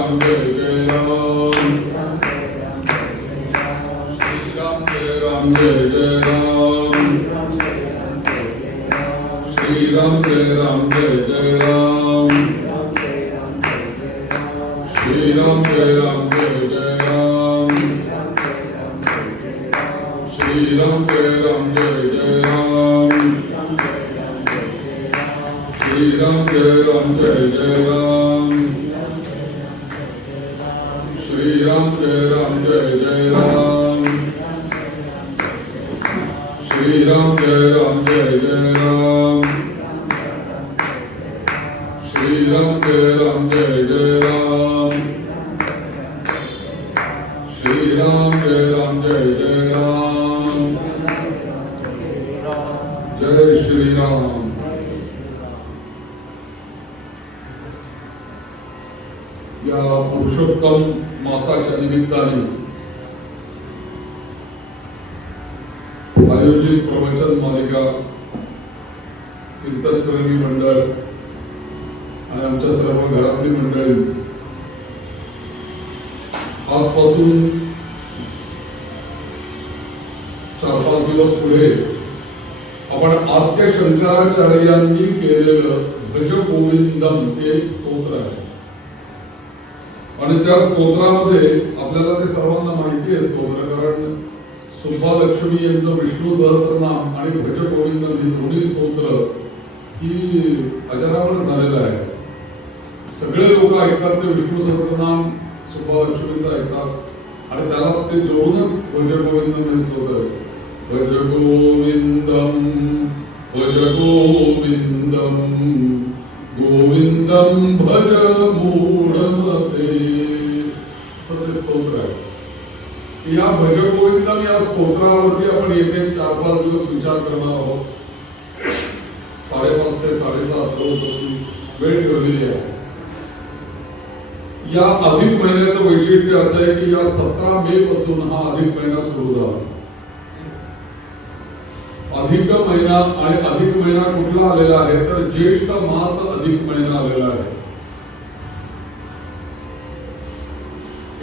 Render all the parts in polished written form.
राम जय जय राम श्री राम जय राम जय जय राम श्री राम जय राम जय जय राम श्री राम जय राम जय जय राम श्री राम जय राम जय जय राम श्री राम जय राम जय जय राम श्री राम जय राम जय जय राम श्री राम जय राम जय जय राम श्री राम जय राम जय जय राम श्री राम जय राम जय जय राम जय श्री राम। या पुरुषोत्तम मासाच्या निमित्ताने आयोजित प्रवचन मालिका कीर्तनप्रेमी मंडळ आणि आमच्या सर्व घरातली मंडळी आजपासून 4-5 दिवस पुढे आपण आद्य शंकराचार्यांनी केलेलं भज गोविंदम हे एक स्तोत्र आहे आणि त्या स्तोत्रामध्ये आपल्याला ते सर्वांना माहिती आहे स्तोत्र, कारण सुब्बालक्ष्मी यांचं विष्णू सहस्रनाम आणि भज गोविंदम ही दोन्ही स्तोत्र ही अजरामर झालेलं आहे. सगळे लोक ऐकतात ते विष्णू सहस्रनाम सुब्बालक्ष्मीचं ऐकतात आणि त्याला ते जोडूनच भज गोविंदम हे स्तोत्र आहे. भज गोविंदम भज गोविंदम गोविंदम भज मूढमते असं ते स्तोत्र आहे. या भज गोविंदम या स्तोत्रावरती आपण येथे 4-5 दिवस विचार करणार आहोत. 5:30 ते 7:30 रोज वेळ ठेवलेली आहे. या अधिक महिन्याचं वैशिष्ट्य असं आहे की या 17 मे पासून हा अधिक महिना सुरू झाला. अधिक महिना आणि अधिक महिना कुठला आलेला आहे तर ज्येष्ठ मास अधिक महिना आलेला आहे.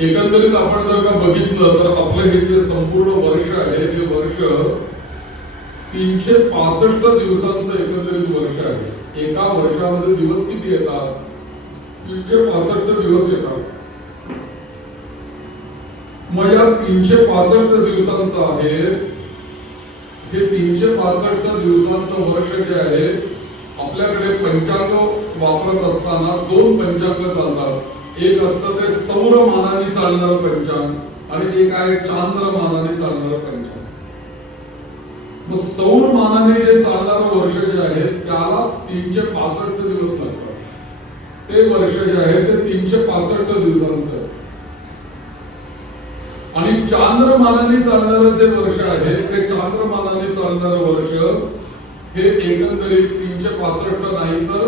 एकंदरीत आपण जर का बघितलं तर आपलं हे जे संपूर्ण वर्ष आहे हे वर्ष 365 दिवसांचं एकंदरीत वर्ष आहे. एका वर्षामध्ये दिवस किती येतात? 365 दिवस येतात. मग या 365 दिवसांचं आहे हे 365 दिवसांचं वर्ष जे आहे आपल्याकडे पंचांग वापरत असताना 2 पंचांग चालतात. एक असतं ते सौर मानाने चालणारं पंचांग आणि एक आहे चांद्र मानाने चालणारं पंचांग. मग सौर मानाने जे चालणारं वर्ष जे आहे त्याला 365 दिवस लागतात. ते वर्ष जे आहे ते 365 दिवसांचं आहे. आणि चांद्रमानाने चालणारं जे वर्ष आहे ते चांद्रमानाने चालणारं वर्ष हे एकंदरीत 365 नाही तर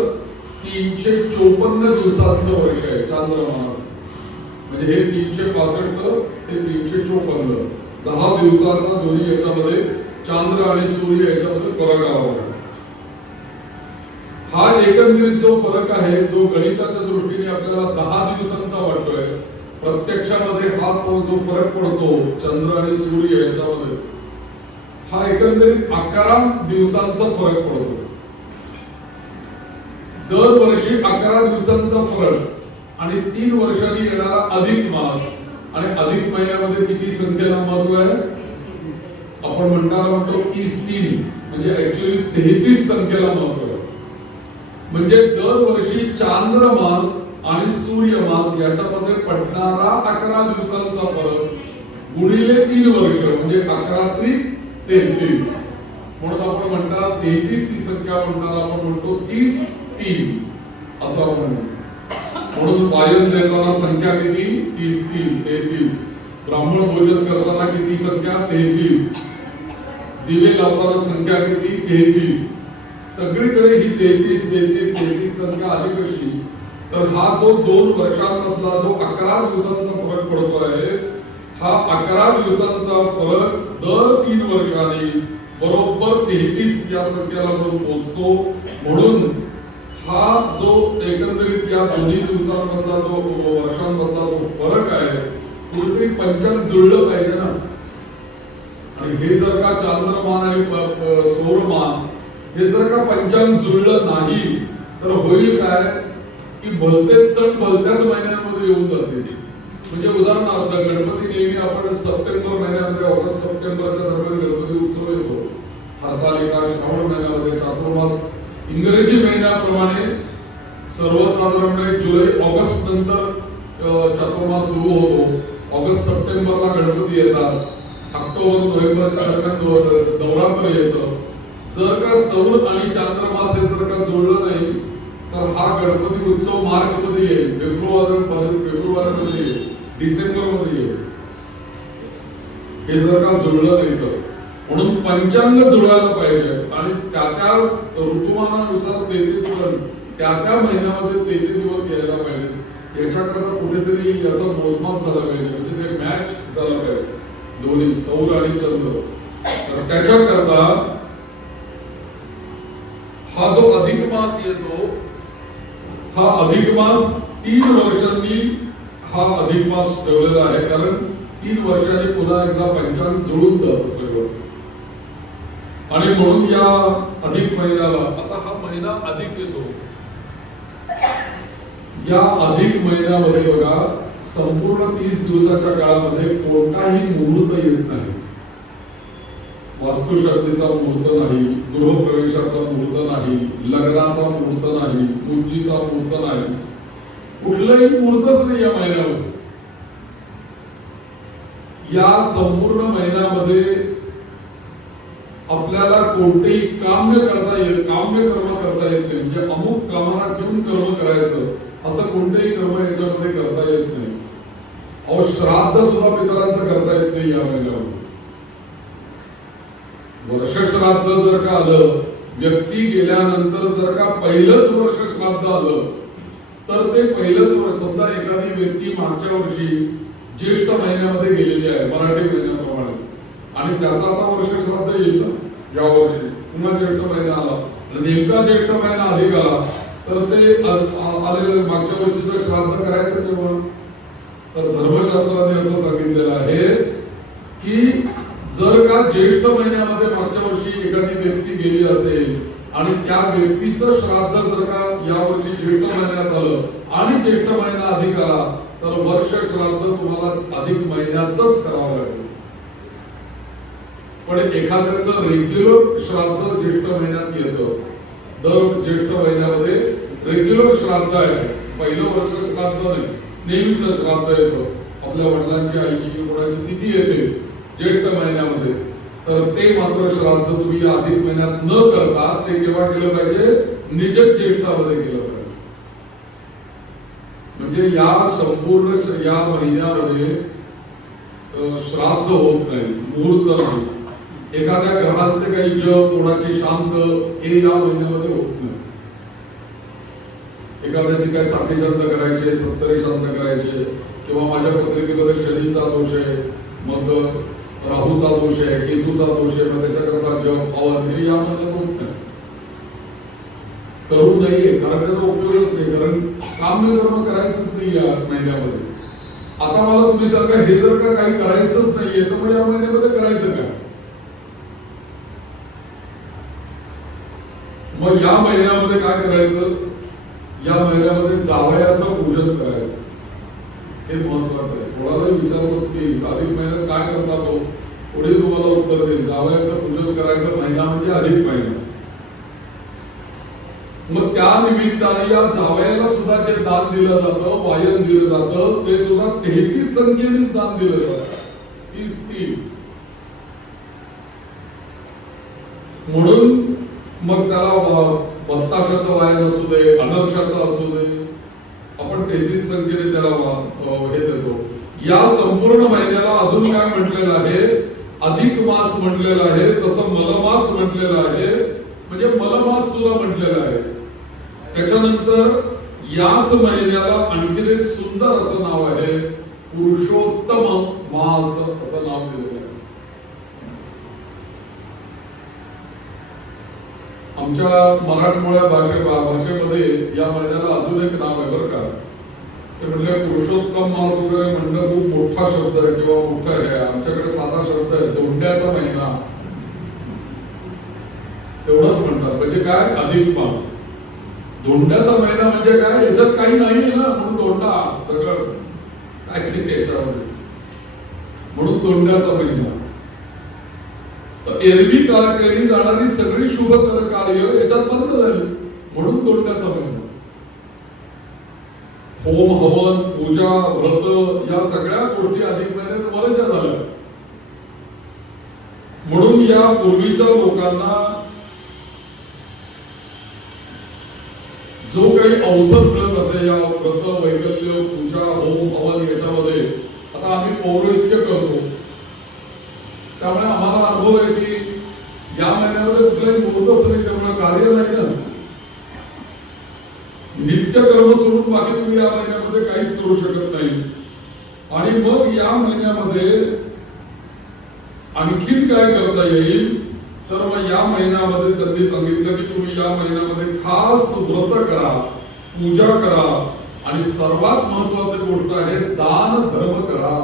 354 दिवसांचं वर्ष आहे चांद्रमानाचं. म्हणजे हे 365 हे 354 10 दिवसाचा दोन्ही याच्यामध्ये चांद्र आणि सूर्य याच्यामध्ये फरक आहे. हा एकंदरीत जो फरक आहे जो गणिताच्या दृष्टीने आपल्याला 10 दिवसांचा वाटतोय, प्रत्यक्षामध्ये हा जो फरक पडतो चंद्र आणि सूर्य याच्यामध्ये हा एकंदरीत 11 दिवसांचा फरक पडतो. दरवर्षी 11 दिवसांचा फरक आणि 3 वर्षांनी येणारा अधिक मास आणि अधिक महिन्यामध्ये किती संख्येला महत्व आहे? आपण म्हणतो 30 म्हणजे ऍक्च्युअली 33 संख्येला महत्व आहे. म्हणजे दरवर्षी चांद्रमास आणि सूर्यमास याच्यामध्ये पडणारा 11 दिवसांचा फरक गुणिले 3 वर्ष म्हणजे 11 त्रिक 33. म्हणून आपण म्हणतात 33 ही संख्या म्हणताना आपण म्हणतो 30-3 असं आपण म्हणतो. म्हणून वायन देताना संख्या किती? 30-3-33. ब्राह्मण भोजन करताना किती संख्या? 33. दिवे लावताना संख्या किती? 33. सगळीकडे ही 33 संख्या आली कशी? तर हा जो 2 वर्षांमधला जो 11 दिवसांचा फरक पडतो आहे हा 11 दिवसांचा फरक दर 3 वर्षांनी बरोबर 33 या संख्येला जाऊन पोहोचतो. म्हणून हा जो एकंदरीत या दोन्ही दिवसांमधला जो वर्षांमधला चांद्रमान आणि सौरमान हे जर का पंचांग जुळलं नाही तर होईल काय की भलतेच सण भलत्याच महिन्यांमध्ये येऊन जातील. म्हणजे उदाहरणार्थ गणपती नेहमी आपण सप्टेंबर महिन्यामध्ये ऑगस्ट सप्टेंबरच्या दरम्यान गणपती उत्सव येतो. हरतालिका श्रावण महिन्यामध्ये चातुर्मास इंग्रजी महिन्याप्रमाणे सर्वसाधारणपणे जुलै ऑगस्ट नंतर चातुर्मास सुरू होतो. ऑगस्ट सप्टेंबरला गणपती येतात. ऑक्टोबर नोव्हेंबरच्या दरम्यान नवरात्र येतं. जर का सौर आणि चांद्रमास हे जर का जुळलं नाही तर हा गणपती उत्सव मार्च मध्ये येईल, फेब्रुवारीमध्ये येईल, डिसेंबर मध्ये येईल. हे जर का जुळलं नाही तर म्हणून पंचांग जुळायला पाहिजे आणि त्या ऋतुमानानुसार ते सण त्या महिन्यामध्ये ते दिवस यायला पाहिजे. याच्याकरता कुठेतरी याचा मोजमाप झाला पाहिजे, म्हणजे ते मॅच झाला पाहिजे दोन्ही सौर आणि चंद्र. तर त्याच्याकरता हा जो अधिक मास येतो हा अधिक मास 3 वर्षांनी हा अधिक मास ठेवलेला आहे. कारण 3 वर्षांनी पुन्हा एकदा पंचांग जुळून जातं सगळं. आणि म्हणून या अधिक महिन्याला आता हा महिना अधिक येतो. या अधिक महिन्यामध्ये बघा संपूर्ण 30 दिवसाच्या काळामध्ये कोणताही मुहूर्त येत नाही. वास्तुशास्त्रीचा मुहूर्त नाही, गृहप्रवेशाचा मुहूर्त नाही, लग्नाचा मुहूर्त नाही, मुंजीचा मुहूर्त नाही, कुठलाही मुहूर्तच नाही या महिन्यामध्ये. या संपूर्ण महिन्यामध्ये आपल्याला कोणतेही काम्य करता येत कर्म करता येत नाही. म्हणजे अमुक कामाला घेऊन कर्म करायचं असं कोणतेही कर्म याच्यामध्ये करता येत नाही. अहो श्राद्ध सुद्धा पितरांचं करता येत नाही या महिन्यामध्ये. वर्ष श्राद्ध जर का आलं, व्यक्ती गेल्यानंतर जर का पहिलंच वर्ष श्राद्ध आलं तर ते पहिलंच वर्ष, समजा एखादी व्यक्ती मागच्या वर्षी ज्येष्ठ महिन्यामध्ये गेलेली आहे मराठी महिन्याप्रमाणे आणि त्याचा आता वर्ष श्राद्ध येईल ना या वर्षी, पुन्हा ज्येष्ठ महिना आला आणि नेमका ज्येष्ठ महिना अधिक आला तर ते आलेलं मागच्या वर्षीचं श्राद्ध करायचं केव्हा? तर धर्मशास्त्राने असं सांगितलेलं आहे की जर का ज्येष्ठ महिन्यामध्ये मागच्या वर्षी एखादी व्यक्ती गेली असेल आणि त्या व्यक्तीचं श्राद्ध जर का या वर्षी ज्येष्ठ महिन्यात आलं आणि ज्येष्ठ महिना अधिक आला तर वर्ष श्राद्ध तुम्हाला अधिक महिन्यातच करावं लागेल. पण एखाद्याचं रेग्युलर श्राद्ध ज्येष्ठ महिन्यात येतं. दर ज्येष्ठ महिन्यामध्ये रेग्युलर श्राद्ध आहे. पहिलं वर्ष श्राद्ध नाही, नेहमीच श्राद्ध येतं. आपल्या वडिलांची आईची कोणाची तिथी येते ज्येष्ठ महिन्यामध्ये, तर ते मात्र श्राद्ध तुम्ही अधिक महिन्यात न करता ते केव्हा केलं पाहिजे? निजक ज्येष्ठामध्ये केलं पाहिजे. म्हणजे या संपूर्ण या महिन्यामध्ये श्राद्ध होत नाही, मुहूर्त नाही. एखाद्या ग्रहांचे काही जप, कोणाची शांत हे या महिन्यामध्ये होत नाही. एखाद्याची काय 60 शांत करायचे, 70 शांत करायचे, किंवा माझ्या पत्रिकेमध्ये शनीचा दोष आहे, मग राहूचा दोष आहे, केतूचा दोष आहे, मग त्याच्याकरता जप हवन हे या महिन्यात होत नाही, करू नये. कारण त्याचा उपयोगच नाही. कारण काम्य कर्म करायचंच नाही या महिन्यामध्ये. आता मला तुम्ही सांगा हे जर का काही करायचंच नाहीये तर मग या महिन्यामध्ये करायचं काय? मग या महिन्यामध्ये काय करायचं? या महिन्यामध्ये जावयाचं पूजन करायचं. हे महत्वाचं आहे. कोणालाही विचारतो की अधिक महिन्यात काय करता तो, पुढे तुम्हाला उत्तर देईल. जावयाचं पूजन करायचं महिना म्हणजे अधिक महिना. मग त्या निमित्ताने या जावयाला सुद्धा जे दान दिलं जातं, वायन दिलं जातं, ते सुद्धा 33 संख्येनेच दान दिलं जातं. 33. म्हणून मग त्याला बत्ताशाचं वायन असू दे, अनर्शाचं असू दे, आपण 33 संख्येने त्याला हे देतो. या संपूर्ण महिन्याला अजून काय म्हटलेलं आहे? अधिक मास म्हटलेला आहे, तसं मलमास म्हटलेला आहे, म्हणजे मलमास सुद्धा म्हटलेला आहे. त्याच्यानंतर याच महिन्याला आणखीन एक सुंदर असं नाव आहे, पुरुषोत्तम मास असं नाव दिलेलं आहे. आमच्या मराठमोळ्या भाषेमध्ये या महिन्याला अजून एक नाव आहे बरं का. ते म्हणजे पुरुषोत्तम मास वगैरे म्हणणं खूप मोठा शब्द आहे किंवा मोठा आहे. आमच्याकडे साधा शब्द आहे, धोंड्याचा महिना. तेवढंच म्हणतात. म्हणजे काय? अधिक मास. धोंड्याचा महिना म्हणजे काय? याच्यात काही नाही ना, म्हणून धोंडा दगड काय त्याच्यामध्ये, म्हणून धोंड्याचा महिना. तर एरवी केली जाणारी सगळी शुभ कार्य याच्यात बंद झाली, म्हणून धोंड्याचा महिना. होम हवन पूजा व्रत या सगळ्या गोष्टी अधिक महिन्यात वरच्या झाल्या. म्हणून या पूर्वीच्या लोकांना जो काही अवसर मिळत असे या व्रत वैकल्य पूजा होम हवन याच्यामध्ये, आता आम्ही पौरोहित्य करतो त्यामुळे आम्हाला अनुभव आहे की या महिन्यामध्ये कुठलाही मुहूर्तच नाही, त्यामुळे कार्य नाही ना. नित्यकर्म सोडून बाकी तुम्ही या महिन्यामध्ये काहीच करू शकत नाही. आणि मग या महिन्यामध्ये आणखीन काय करता येईल, तर मग या महिन्यामध्ये त्यांनी सांगितलं की तुम्ही या महिन्यामध्ये खास व्रत करा, पूजा करा आणि सर्वात महत्वाची गोष्ट आहे दान धर्म करा.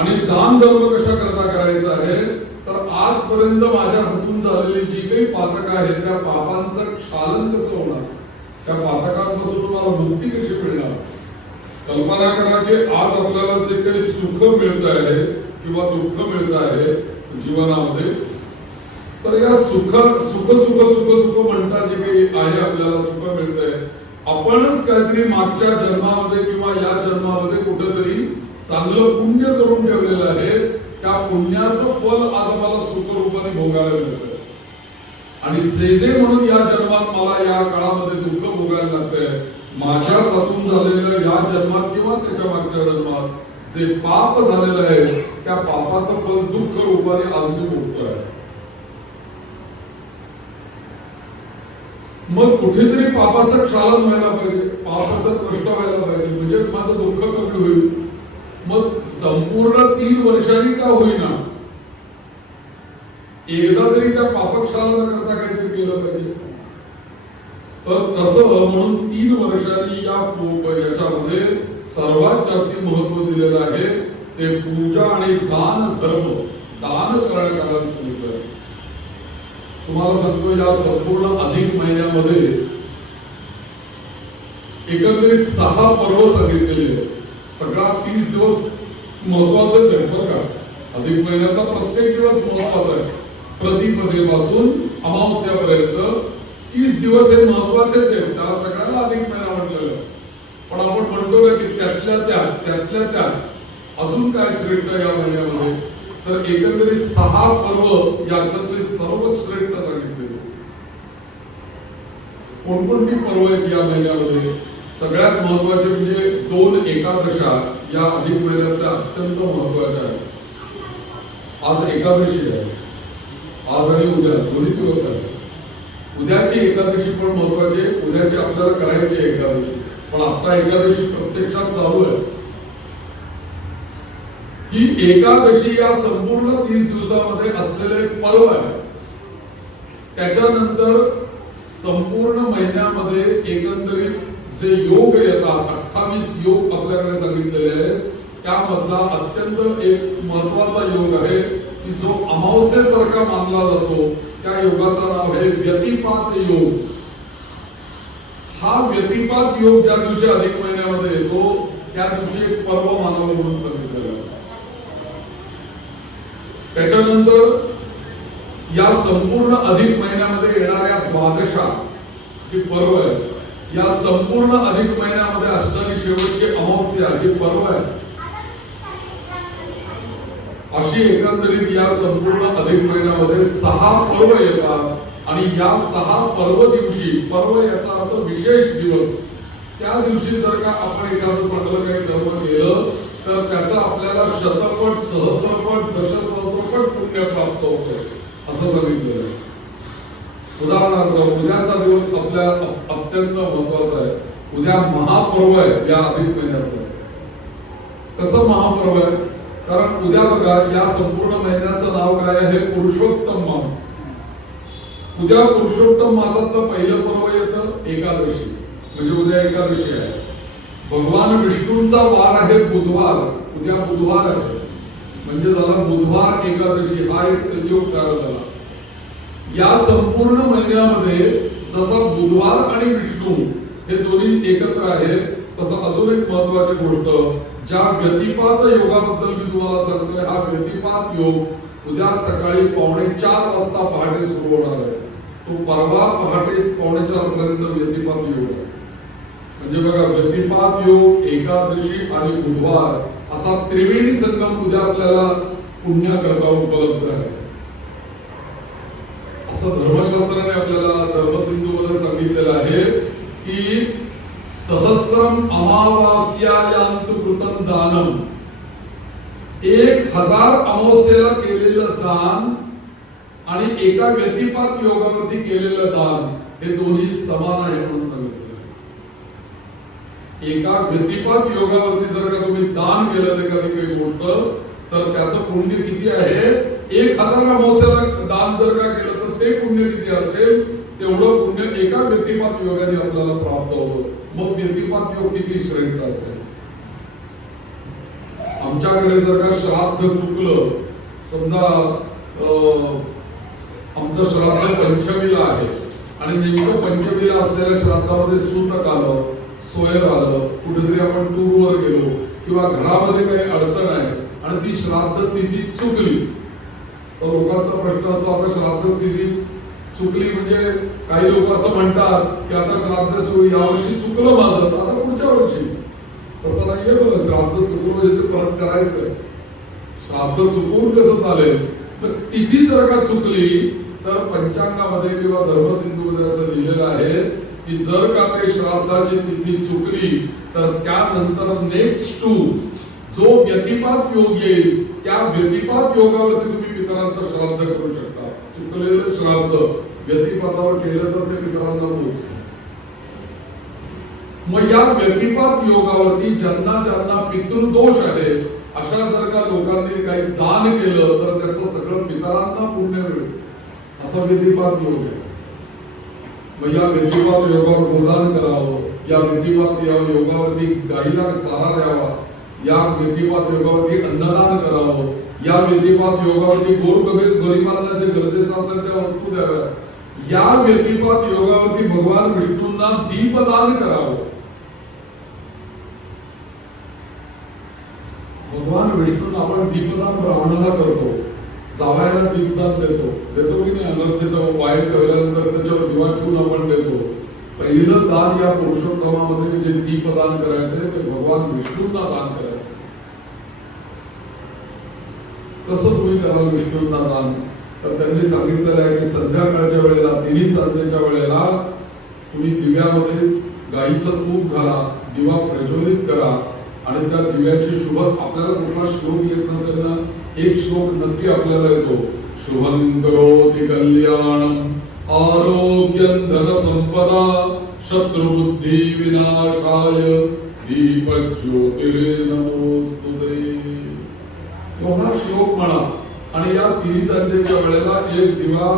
आणि दान धर्म कशा करता करायचा आहे, तर आजपर्यंत माझ्या हातून झालेली जी काही पातक आहेत त्या पापांचं क्षालन कसं होणार, त्या पातकांपासून तुम्हाला मुक्ती कशी मिळणार. कल्पना करा की आज आपल्याला जे काही सुख मिळत आहे किंवा दुःख मिळत आहे जीवनामध्ये, तर या सुख सुख सुख सुख सुख म्हणता जे काही आहे आपल्याला सुख मिळतंय, आपणच काहीतरी मागच्या जन्मामध्ये किंवा या जन्मामध्ये कुठेतरी चांगलं पुण्य करून ठेवलेलं आहे. त्या पुण्याचं फल आज आम्हाला सुख रूपाने भोगायला मिळतंय. आणि जे जे म्हणून या जन्मात मला या काळामध्ये दुःख भोगायला लागतंय, माझ्या हातून झालेलं या जन्मात किंवा त्याच्या मागच्या जन्मात जे पाप झालेलं आहे त्या पापाचं फल दुःख रूपाने आज मी भोगतोय. मग कुठेतरी पापाचं क्षालन व्हायला पाहिजे, पापाचं नष्ट व्हायला पाहिजे, म्हणजे माझं दुःख कमी होईल. मग संपूर्ण 3 वर्षांनी का होईना एकदा तरी त्या पापक्षालन करता काहीतरी केलं पाहिजे. तर तसं म्हणून 3 वर्षांनी याच्यामध्ये सर्वात जास्ती महत्व दिलेलं आहे ते पूजा आणि दान धर्म, दान करायला सांगितलं. तुम्हाला सांगतो या संपूर्ण अधिक महिन्यामध्ये एकंदरीत 6 पर्व सांगितलेले आहेत. सगळा 30 दिवस महत्वाचं आहे बरं का. अधिक महिन्याचा प्रत्येक दिवस महत्वाचा आहे. प्रतिपदेपासून अमावस्यापर्यंत 30 दिवस हे महत्वाचे आहेत. त्याला सगळ्याला अधिक महिना म्हटलेलं. पण आपण म्हणतो की त्यातल्या त्यात अजून काय श्रेष्ठ या महिन्यामध्ये, तर एकंदरीत 6 पर्व याच्यातले सर्व श्रेष्ठ सांगितले. कोणकोणती पर्व आहेत या महिन्यामध्ये, सगळ्यात महत्वाचे म्हणजे 2 एकादशा या अधिक महिन्यातल्या अत्यंत महत्वाच्या आहेत. आज एकादशी आहे, आज आणि उद्या दोन्ही दिवस आहेत. उद्याची एकादशी पण महत्वाची आहे, उद्याची आपल्याला करायची एकादशी, पण आता एकादशी प्रत्यक्षात चालू आहे. ही एकादशी या संपूर्ण 30 दिवसामध्ये असलेले पर्व आहे. त्याच्यानंतर संपूर्ण महिन्यामध्ये एकंदरीत जे योग येतात 28 योग आपल्याकडे सांगितलेले आहेत. त्यामधला अत्यंत एक महत्वाचा योग आहे की जो अमावस्येसारखा मानला जातो, त्या योगाचं नाव आहे व्यतिपात योग. हा व्यतिपात योग ज्या दिवशी अधिक महिन्यामध्ये येतो त्या दिवशी एक पर्व मानावं म्हणून सांगितलेलं आहे. त्याच्यानंतर या संपूर्ण अधिक महिन्यामध्ये येणाऱ्या द्वादशा जी पर्व आहे, या संपूर्ण अधिक महिन्यामध्ये असणारी शेवटची अमावस्या जी पर्व आहे, अशी एकंदरीत या संपूर्ण अधिक महिन्यामध्ये 6 पर्व येतात. आणि या 6 पर्व दिवशी, पर्व याचा अर्थ विशेष दिवस, त्या दिवशी जर का आपण एखादं चांगलं काही कर्म केलं तर त्याचा आपल्याला शतपट सहस्रपट दशसहस्रपट पुण्य प्राप्त होतं असं सांगितलेलं आहे. उदाहरणार्थ उद्याचा दिवस आपल्या अत्यंत महत्वाचा आहे. उद्या महापर्व आहे या अधिक महिन्यातलं. कसं महापर्व आहे, कारण उद्या बघा या संपूर्ण महिन्याचं नाव काय आहे, पुरुषोत्तम मास. उद्या पुरुषोत्तम मासातलं पहिलं पर्व येतं एकादशी, म्हणजे उद्या एकादशी आहे. भगवान विष्णूंचा वार आहे बुधवार, उद्या बुधवार आहे. म्हणजे झाला बुधवार एकादशी, हा एक संयोग तयार झाला. या संपूर्ण महिन्यामध्ये जसा बुधवार आणि विष्णू हे दोन्ही एकत्र आहेत, तसं अजून एक महत्वाची गोष्ट, ज्या व्यतिपात योगाबद्दल मी तुम्हाला सांगतोय, हा व्यतिपात योग उद्या सकाळी 4:45 वाजता पहाटे सुरू होणार आहे. तो परवा पहाटे 4:45 पर्यंत व्यतिपात योग आहे. म्हणजे बघा, व्यतिपात योग, एकादशी आणि बुधवार असा त्रिवेणी संगम उद्या आपल्याला पुण्याकरता उपलब्ध आहे. असं धर्मशास्त्राने आपल्याला धर्मसिंधूमध्ये सांगितलेलं आहे की सहस्रम अमावास्यायांत कृतं दानम, 1000 अमावस्येला केलेलं दान आणि एका व्यतिपात योगावरती केलेलं दान हे दोन्ही समान आहे म्हणून सांगितलं. एका व्यतिपात योगावरती जर का तुम्ही दान केलं एखादी काही गोष्ट, तर त्याचं पुण्य किती आहे? 1000 अमावस्येला दान जर का केलं तर ते पुण्य किती असेल, तेवढं पुण्य एका व्यतिपात योगाने आपल्याला प्राप्त होतं. मग व्यतिपात योग किती श्रेष्ठ असेल. आमच्याकडे जर का श्राद्ध चुकलं, समजा आमचं श्राद्ध पंचमीला आहे आणि नेमकं पंचमीला असलेल्या श्राद्धामध्ये सूतक आलं, सोयर आलं, कुठेतरी आपण टूरवर गेलो किंवा घरामध्ये काही अडचण आहे आणि ती श्राद्ध तिथी चुकली, तर लोकांचा प्रश्न असतो, आता श्राद्ध तिथी चुकली म्हणजे काही लोक असं म्हणतात की आता श्राद्ध यावर्षी चुकलं माझं, आता पुढच्या वर्षी. तसं नाहीये बघा, श्राद्ध चुकलं म्हणजे ते परत करायचंय. श्राद्ध चुकवून कसं चालेल? तर तिथी जर का चुकली तर पंचांगामध्ये किंवा धर्मसिंधूमध्ये असं लिहिलेलं आहे की जर का काही श्राद्धाची तिथी चुकली तर त्यानंतर नेक्स्ट टू जो व्यतिपात योग येईल, त्या व्यतिपात योगावरती तुम्ही पितरांचं श्राद्ध करू शकता. चुकलेलं श्राद्ध व्यतिपातावर केलं तर ते पितरांना पोचतं. मग या व्यतिपात योगावरती ज्यांना ज्यांना पितृदोष आहे, अशा जर का लोकांनी काही दान केलं तर त्याचं सगळं पितरांना पुण्य मिळेल. असा व्यतिपात योग आहे. मग या व्यतिपात योगावर गोदान करावं, या व्यतिपात योगावरती गाईला चारा द्यावा, या व्यतिपात योगावरती अन्नदान करावं, या व्यतिपात योगावरती गरिबांना जे गरजेचं असेल त्या वस्तू द्याव्या, या व्यतिपात योगावरती भगवान विष्णूंना दीपदान करावं. भगवान विष्णूंना आपण दीपदान ब्राह्मणाला करतो, जावयाला दीपदान देतो की नाही? अनर्थित वाईट ठेवल्यानंतर त्याच्यावर दिवा ठेवून आपण देतो. पहिलं दान या पुरुषोत्तमामध्ये जे दीपदान करायचंय ते भगवान विष्णूंना दान करायचं. कसं तुम्ही कराल विष्णूंना दान? तर त्यांनी सांगितलेलं आहे की संध्याकाळच्या वेळेला, 3 संध्येच्या वेळेला तुम्ही दिव्यामध्ये गाईचं तूप घाला, दिवा प्रज्वलित करा आणि त्या दिव्याची शुभ, आपल्याला कुठला श्लोक येत नसेल ना, एक श्लोक नक्की आपल्याला येतो, शुभं करोति कल्याणं आरोग्यं धन संपदा शत्रुबुद्धी विनाशाय दीपज्योतिरे नमोस्तुते. एवढा श्लोक म्हणा आणि या 3 संध्येच्या वेळेला एक दिवा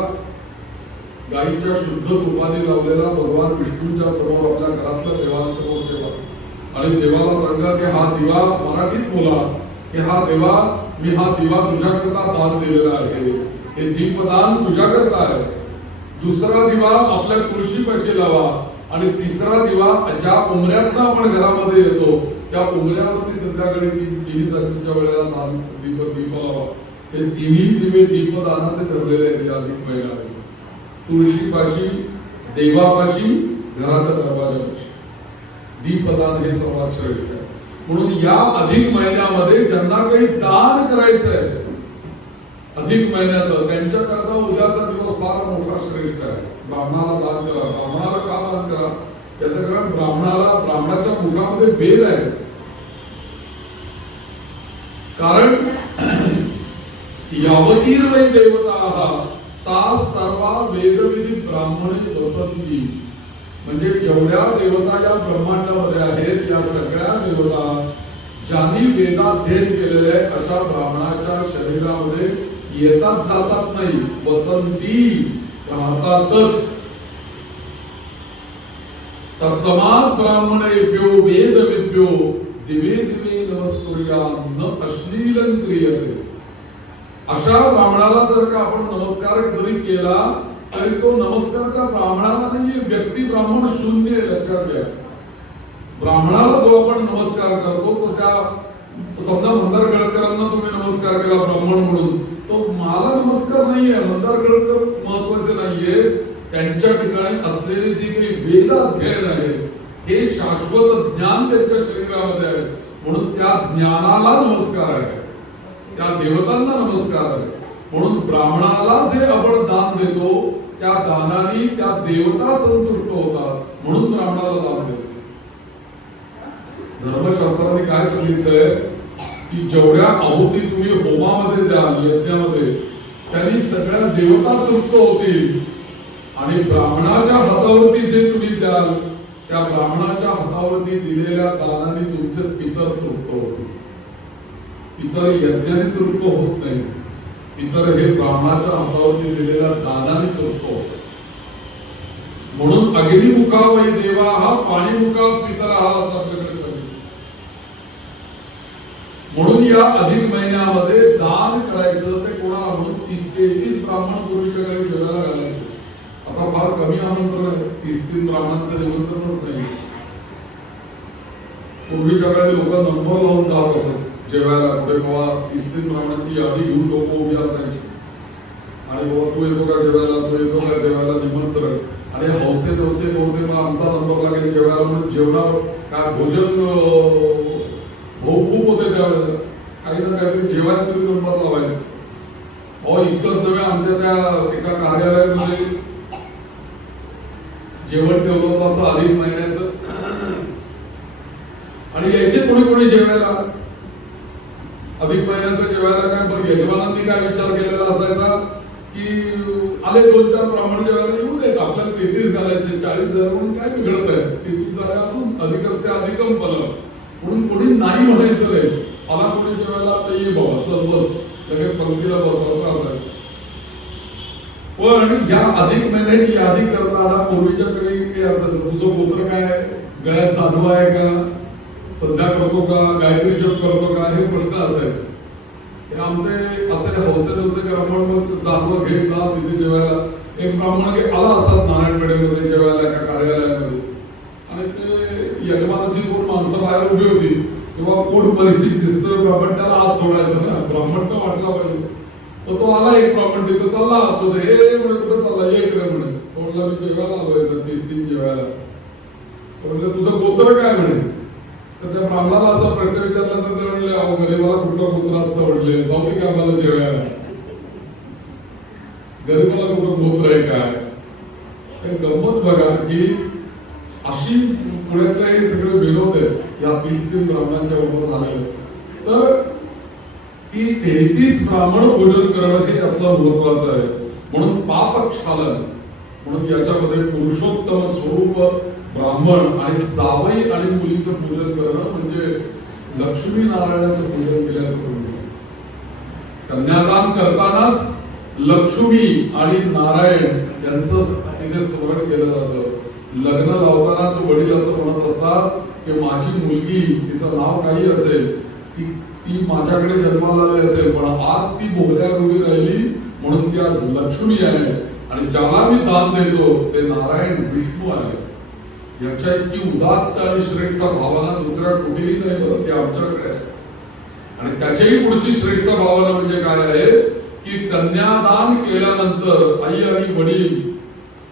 गाईच्या शुद्ध तुपाने लावलेला भगवान विष्णूच्या समोर, आपल्या घरातल्या देवांसमोर ठेवा आणि देवाला सांगा की हा दिवा, मराठीत बोला की हा देवा, मी हा दिवा तुझ्याकरता दान दिलेला आहे, हे दीपदान तुझ्याकरता आहे. दुसरा दिवा आपल्या तुळशीपाशी लावा आणि तिसरा दिवा ज्या उमऱ्यातनं आपण घरामध्ये येतो त्या उमऱ्यावरती संध्याकाळी 3 संध्येच्या वेळेला दान दीप लावा. हे 3 दिवे दीपदानाचे ठरलेले आहेत या अधिक महिन्यामध्ये. तुळशीपाशी, देवापाशी, घराच्या दरवाजापाशी दीपदान हे सर्वात श्रेष्ठ आहे. म्हणून या अधिक महिन्यामध्ये ज्यांना काही दान करायचंय अधिक महिन्याचं, त्यांच्याकरता उद्याचा दिवस फार मोठा श्रेष्ठ आहे. ब्राह्मणाला दान करा. ब्राह्मणाला का दान करा? याचं कारण ब्राह्मणाच्या मुखामध्ये वेद आहे. कारण यावतीर वै देवताः तास सर्वा वेदविधी ब्राह्मणे वसंती. म्हणजे जेवढ्या देवता या ब्रह्मांडामध्ये आहेत, या सगळ्या देवता ज्यांनी वेदाध्ययन केलेले आहे अशा ब्राह्मणाच्या शरीरामध्ये येतात जातात नाही, वसंती राहतातच. तस्मात् ब्राह्मणेभ्यो वेदविद्यो दिवे दिवे नमस्कुर्यात् न अश्लीलं क्रियते. अशा ब्राह्मणाला जर का आपण नमस्कार जरी केला तरी तो नमस्कार त्या ब्राह्मणाला नाही, व्यक्ती ब्राह्मण शून्य आहे, लक्षात घ्या. ब्राह्मणाला जो आपण नमस्कार करतो तो त्या समजा मंदार गळकरांना तुम्ही नमस्कार केला ब्राह्मण म्हणून, तो मला नमस्कार नाहीये, मंदार गळकर महत्वाचे नाहीये. त्यांच्या ठिकाणी असलेली जी काही वेद अध्ययन आहे हे शाश्वत ज्ञान त्यांच्या शरीरामध्ये आहे, म्हणून त्या ज्ञानाला नमस्कार आहे, त्या देवतांना नमस्कार आहे. म्हणून ब्राह्मणाला जे आपण दान देतो त्या दानाने त्या देवता संतुष्ट होतात, म्हणून ब्राह्मणाला दान द्यायचं. धर्मशास्त्राने काय सांगितलंय की जेवढ्या आहुती तुम्ही होमामध्ये द्याल, यज्ञामध्ये, त्यांनी सगळ्या देवता तृप्त होतील. आणि ब्राह्मणाच्या हातावरती जे तुम्ही द्याल त्या ब्राह्मणाच्या हातावरती दिलेल्या दानाने तुमचे पितर तृप्त होतील. पितर यज्ञाने तृप्त होत नाही, पितर हे ब्राह्मणाच्या हातावरती दिलेल्या दानाने तृप्त होत. म्हणून अग्निमुखा वै देवा हा पाणीमुखा पितर हा असं आपल्याकडे सांगितलं. म्हणून या अधिक महिन्यामध्ये दान करायचं ते कोणाला, म्हणून 30 ते 31 ब्राह्मण पूर्वीच्या काळी जेवायला घालायचं. आता फार कमी आमंत्रण आहे, 30 ब्राह्मणांचं निमंत्रणच नाही. पूर्वीच्या काळी लोक नंबर लावून जात असत जेवायला, पुढे बाबा 30 ब्राह्मणांची यादी घेऊन लोक उभी असायची आणि बाबा तू येतो का जेवायला, तू येतो का जेवायला, निमंत्रण. आणि हौसे नवसे नवसे मग आमचा नंबर लागेल जेवायला म्हणून जेवणार काय भोजन भाऊ खूप होते त्यावेळेला, काही ना काहीतरी जेवायला तरी नंबर लावायचं. अहो इतकंच नव्हे, आमच्या त्या एका कार्यालयामध्ये जेवण ठेवलं होतं असं अधिक महिन्याचं, आणि यायचे कोणी कोणी जेवायला. अधिक महिन्याचं जेवायला काय, पण यजमानांनी काय विचार केलेला असायचा की आले 2-4 ब्राह्मण जेवायला येऊ देत, आपल्याला 33 घालायचे, 40,000 म्हणून काय बिघडत आहे, 33 झाले अजून अधिकच अधिकम फल, म्हणून कोणी नाही म्हणायचं नाही. मला कोणी जेवायला आता ये बाबा चल बस, लगेच पंक्तीला बसवता. पण या अधिक महिन्याची यादी करताना पूर्वीच्या पिढी तुझं गोत्र काय, गळ्यात चालू आहे का, संध्या करतो का, गायत्री जप करतो का, हे प्रश्न असायचे. हे आमचे असे हौसे होते की ब्राह्मण मग जानवं घेत जा तिथे जेवायला. एक ब्राह्मण आला असतात नारायणपेठेमध्ये जेवायला एका कार्यालयामध्ये, आणि ते यजमानाची 2 माणसं बाहेर उभी होती, तेव्हा कोण परिचित दिसतोय ब्राह्मण त्याला आत सोडायचं ना, ब्राह्मण तर वाटला पाहिजे. तर तो आला एक ब्राह्मण तिथं चालला आतमध्ये, हे म्हणे कुठे चालला, ये इकडे म्हणे. तो म्हटला मी जेवायला आलोय 30 जेवायला. म्हटलं तुझं गोत्र काय म्हणे. तर त्या ब्राह्मणाला असा प्रश्न विचारला तर ते म्हणले अहो गरीबाला कुठलं गोत्र असतं म्हटले, जाऊ की आम्हाला जेवायला, गरीबाला कुठं गोत्र आहे काय. गंमत बघा की अशी पुण्यातले हे सगळे विनोद आहेत या 30 ब्राह्मणांच्या बरोबर झालेले. तर ती 33 ब्राह्मण भोजन करणं हे आपलं महत्वाचं आहे. म्हणून पापक्षालन, म्हणून याच्यामध्ये पुरुषोत्तम स्वरूप ब्राह्मण आणि जावई आणि मुलीचं पूजन करणं म्हणजे लक्ष्मी नारायणाचं पूजन केल्याचं म्हणतो. कन्यादान करतानाच लक्ष्मी आणि नारायण यांचं तिथे स्मरण केलं जातं. लग्न लावतानाच वडील असं म्हणत असतात की माझी मुलगी, तिचं नाव काही असेल, ती माझ्याकडे जन्माला आली असेल, पण आज ती भोगल्या उभी राहिली म्हणून ती आज लक्ष्मी आहे, आणि ज्याला मी दान देतो ते नारायण विष्णू आहे. याच्या इतकी उदात्त आणि श्रेष्ठ भावना दुसऱ्या कुठेही नाही, बरं ती आमच्याकडे आहे. आणि त्याच्याही पुढची श्रेष्ठ भावना म्हणजे काय आहे की कन्यादान केल्यानंतर आई आणि वडील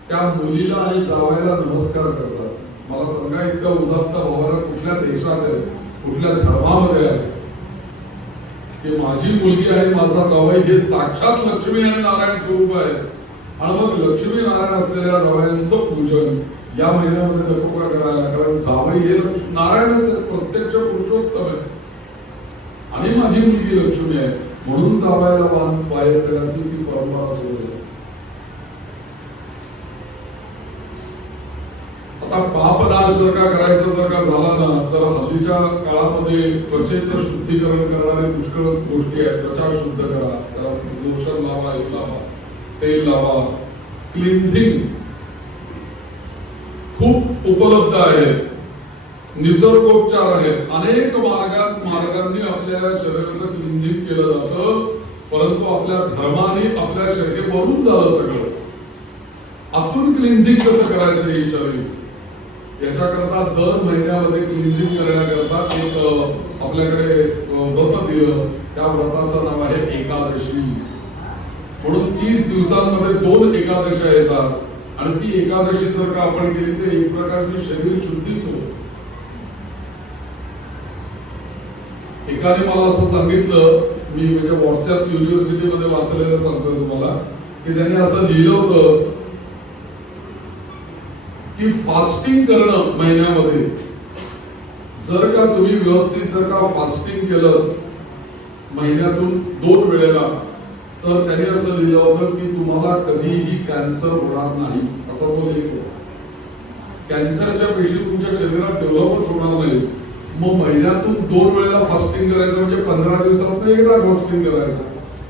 त्या मुलीला आणि जावयाला नमस्कार करतात. मला सांगा इतका उदात्त भावना कुठल्या देशात आहे, कुठल्या धर्मामध्ये आहे की माझी मुलगी आणि माझा जावई हे साक्षात लक्ष्मी आणि नारायण स्वरूप आहे. आणि मग लक्ष्मी नारायण असलेल्या जावयांचं पूजन या महिन्यामध्ये नको का करायला, कारण जावई हे नारायणाचे प्रत्यक्ष पुरुषोत्तम आहे आणि माझी मुलगी लक्ष्मी आहे, म्हणून जावयाला बाहेर करायची ती परंपरा सुरू आहे. आता पापनाश जर का करायचं जर का झाला ना, तर हल्लीच्या काळामध्ये त्वचेचं शुद्धीकरण करणारे पुष्कळ गोष्टी आहेत. त्वचा शुद्ध करा, त्याला लोशन लावा, हे लावा, तेल लावा, क्लिन्झिंग खूप उपलब्ध आहेत, निसर्गोपचार आहेत. अनेक मार्गांनी आपल्या शरीराचं क्लिन्झिंग केलं जातं. परंतु आपल्या धर्माने आपल्या शरीर वरून झालं सगळं. आतून क्लिन्झिंग कसं करायचं हे शरीर, याच्याकरता दर महिन्यामध्ये क्लिन्झिंग करण्याकरता एक आपल्याकडे व्रत दिलं. त्या व्रताचं नाव आहे एकादशी. म्हणून 30 दिवसांमध्ये 2 एकादशा येतात आणि ती एकादशी जर का आपण केली तर एक प्रकारची शरीर शुद्धीच होते. एकाने मला असं सांगितलं, मी म्हणजे व्हॉट्सअप युनिव्हर्सिटीमध्ये वाचलेलं सांगतो तुम्हाला, की त्यांनी असं लिहिलं होतं की फास्टिंग करणं महिन्यामध्ये जर का तुम्ही व्यवस्थित जर का फास्टिंग केलं महिन्यातून 2 वेळेला, तर त्यांनी असं लिहिलं होतं की तुम्हाला कधीही कॅन्सर होणार नाही, असा तो लिहितो. कॅन्सरच्या पेशी तुमच्या शरीरात डेव्हलपच होणार नाही. मग महिन्यातून 2 वेळेला फास्टिंग करायचं म्हणजे 15 दिवसात एकदा फास्टिंग करायचं.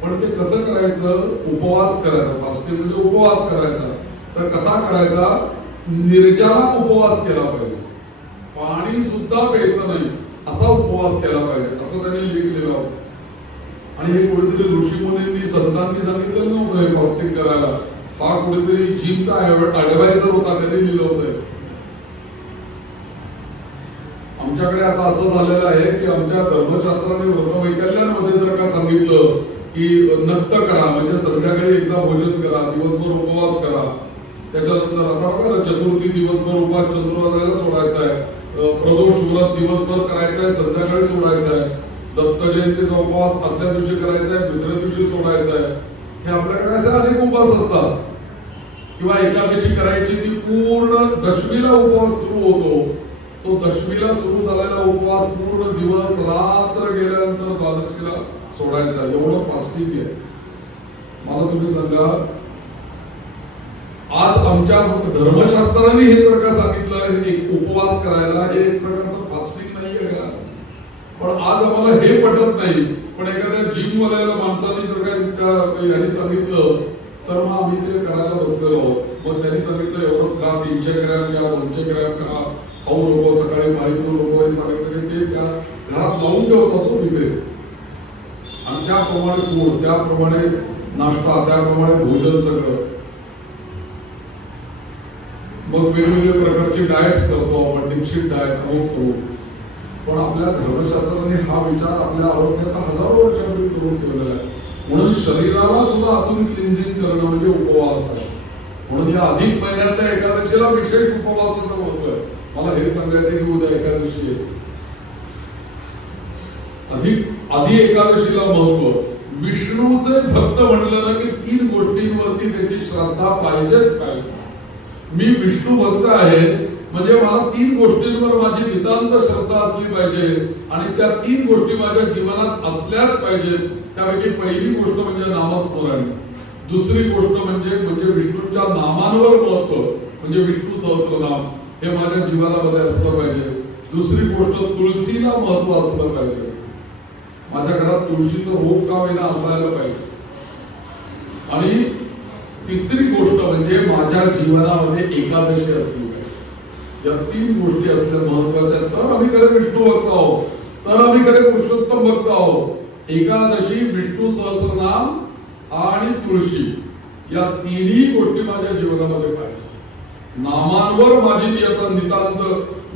पण ते कसं करायचं? उपवास करायचा. फास्टिंग म्हणजे उपवास करायचा. तर कसा करायचा? निर्जला उपवास केला पाहिजे, पाणी सुद्धा प्यायचं नाही असा उपवास केला पाहिजे, असं त्यांनी लिहिलेलं होतं. आणि हे कुठेतरी ऋषीमुनींनी संतांनी सांगितलं नव्हतं हे फास्टिंग करायला. हा कुठेतरी जिमचा ऍडवायझर होता, त्यांनी लिहिलं होतं. आमच्याकडे आता असं झालेलं आहे की आमच्या धर्मशास्त्राने व्रतवैकल्यांमध्ये जर का सांगितलं की नक्त करा, म्हणजे संध्याकाळी एकदा भोजन करा, दिवसभर उपवास करा. त्याच्यानंतर आता बघा, चतुर्थी दिवसभर उपवास, चंद्रोदयाला सोडायचा आहे, प्रदोष व्रत दिवसभर करायचं आहे, संध्याकाळी सोडायचं आहे, दत्त जयंतीचा उपवास आदल्या दिवशी करायचा आहे, दुसऱ्या दिवशी सोडायचा आहे. हे आपल्याकडे असे अनेक उपवास असतात. किंवा एकादशी करायची ती पूर्ण दशमीला उपवास सुरू होतो. तो दशमीला सुरू झालेला उपवास पूर्ण दिवस रात्र गेल्यानंतर द्वादशीला सोडायचा. एवढं फास्टिंग आहे. मला तुम्ही सांगा, आज आमच्या धर्मशास्त्राने हे जर का सांगितलं एक उपवास करायला, हे एक प्रकारचं फास्टिंग नाहीये का? पण आज आम्हाला हे पटत नाही. पण एखाद्या जिम वाल्याला माणसाने जर काय यांनी सांगितलं तर मग आम्ही ते करायला बसलेलो आहोत. मग त्यांनी सांगितलं एवढंच खा, 300 ग्रॅम घ्या, 200 ग्रॅम खा, खाऊ नको, सकाळी पाणी पिऊ नको, हे सांगितलं की ते त्या घरात लावून ठेवतात तो तिथे. आणि त्याप्रमाणे फूड, त्याप्रमाणे नाश्ता, त्याप्रमाणे भोजन सगळं. मग वेगवेगळ्या प्रकारचे डाएट्स करतो आपण, दीक्षित डाएट करू. पण आपल्या धर्मशास्त्राने हा विचार आपल्या आरोग्याचा हजारो वर्षांपूर्वी करून ठेवलेला आहे. म्हणून शरीराला सुद्धा आतून क्लिन्झिंग करणं म्हणजे उपवास आहे. म्हणून या अधिक महिन्यातल्या एकादशीला विशेष उपवासाचं महत्व आहे. मला हे सांगायचं की उद्या एकादशी आहे. आधी एकादशीला महत्व. विष्णूचे भक्त म्हणलं ना की 3 गोष्टींवरती त्याची श्रद्धा पाहिजेच पाहिजे. मी विष्णू भक्त आहे म्हणजे मला 3 गोष्टींवर माझी नितांत श्रद्धा असली पाहिजे आणि त्या 3 गोष्टी माझ्या जीवनात असल्याच पाहिजेत. त्यापैकी पहिली गोष्ट म्हणजे नामस्मरण, दुसरी गोष्ट म्हणजे विष्णूच्या नामांवर महत्व, म्हणजे विष्णू सहस्त्रनाम हे माझ्या जीवनामध्ये असलं पाहिजे. दुसरी गोष्ट तुळशीला महत्व असलं पाहिजे. माझ्या घरात तुळशीचं रोप का होईना असायला पाहिजे. आणि तिसरी गोष्ट म्हणजे माझ्या जीवनामध्ये एकादशी असली पाहिजे. या 3 गोष्टी असल्या महत्वाच्या. तर आम्ही खरे विष्णू भक्त आहोत, तर आम्ही खरे पुरुषोत्तम भक्त आहोत. एकादशी, विष्णू सहस्त्रनाम आणि तुळशी या 3ही गोष्टी माझ्या जीवनामध्ये पाहिजे. नामांवर माझी नितांत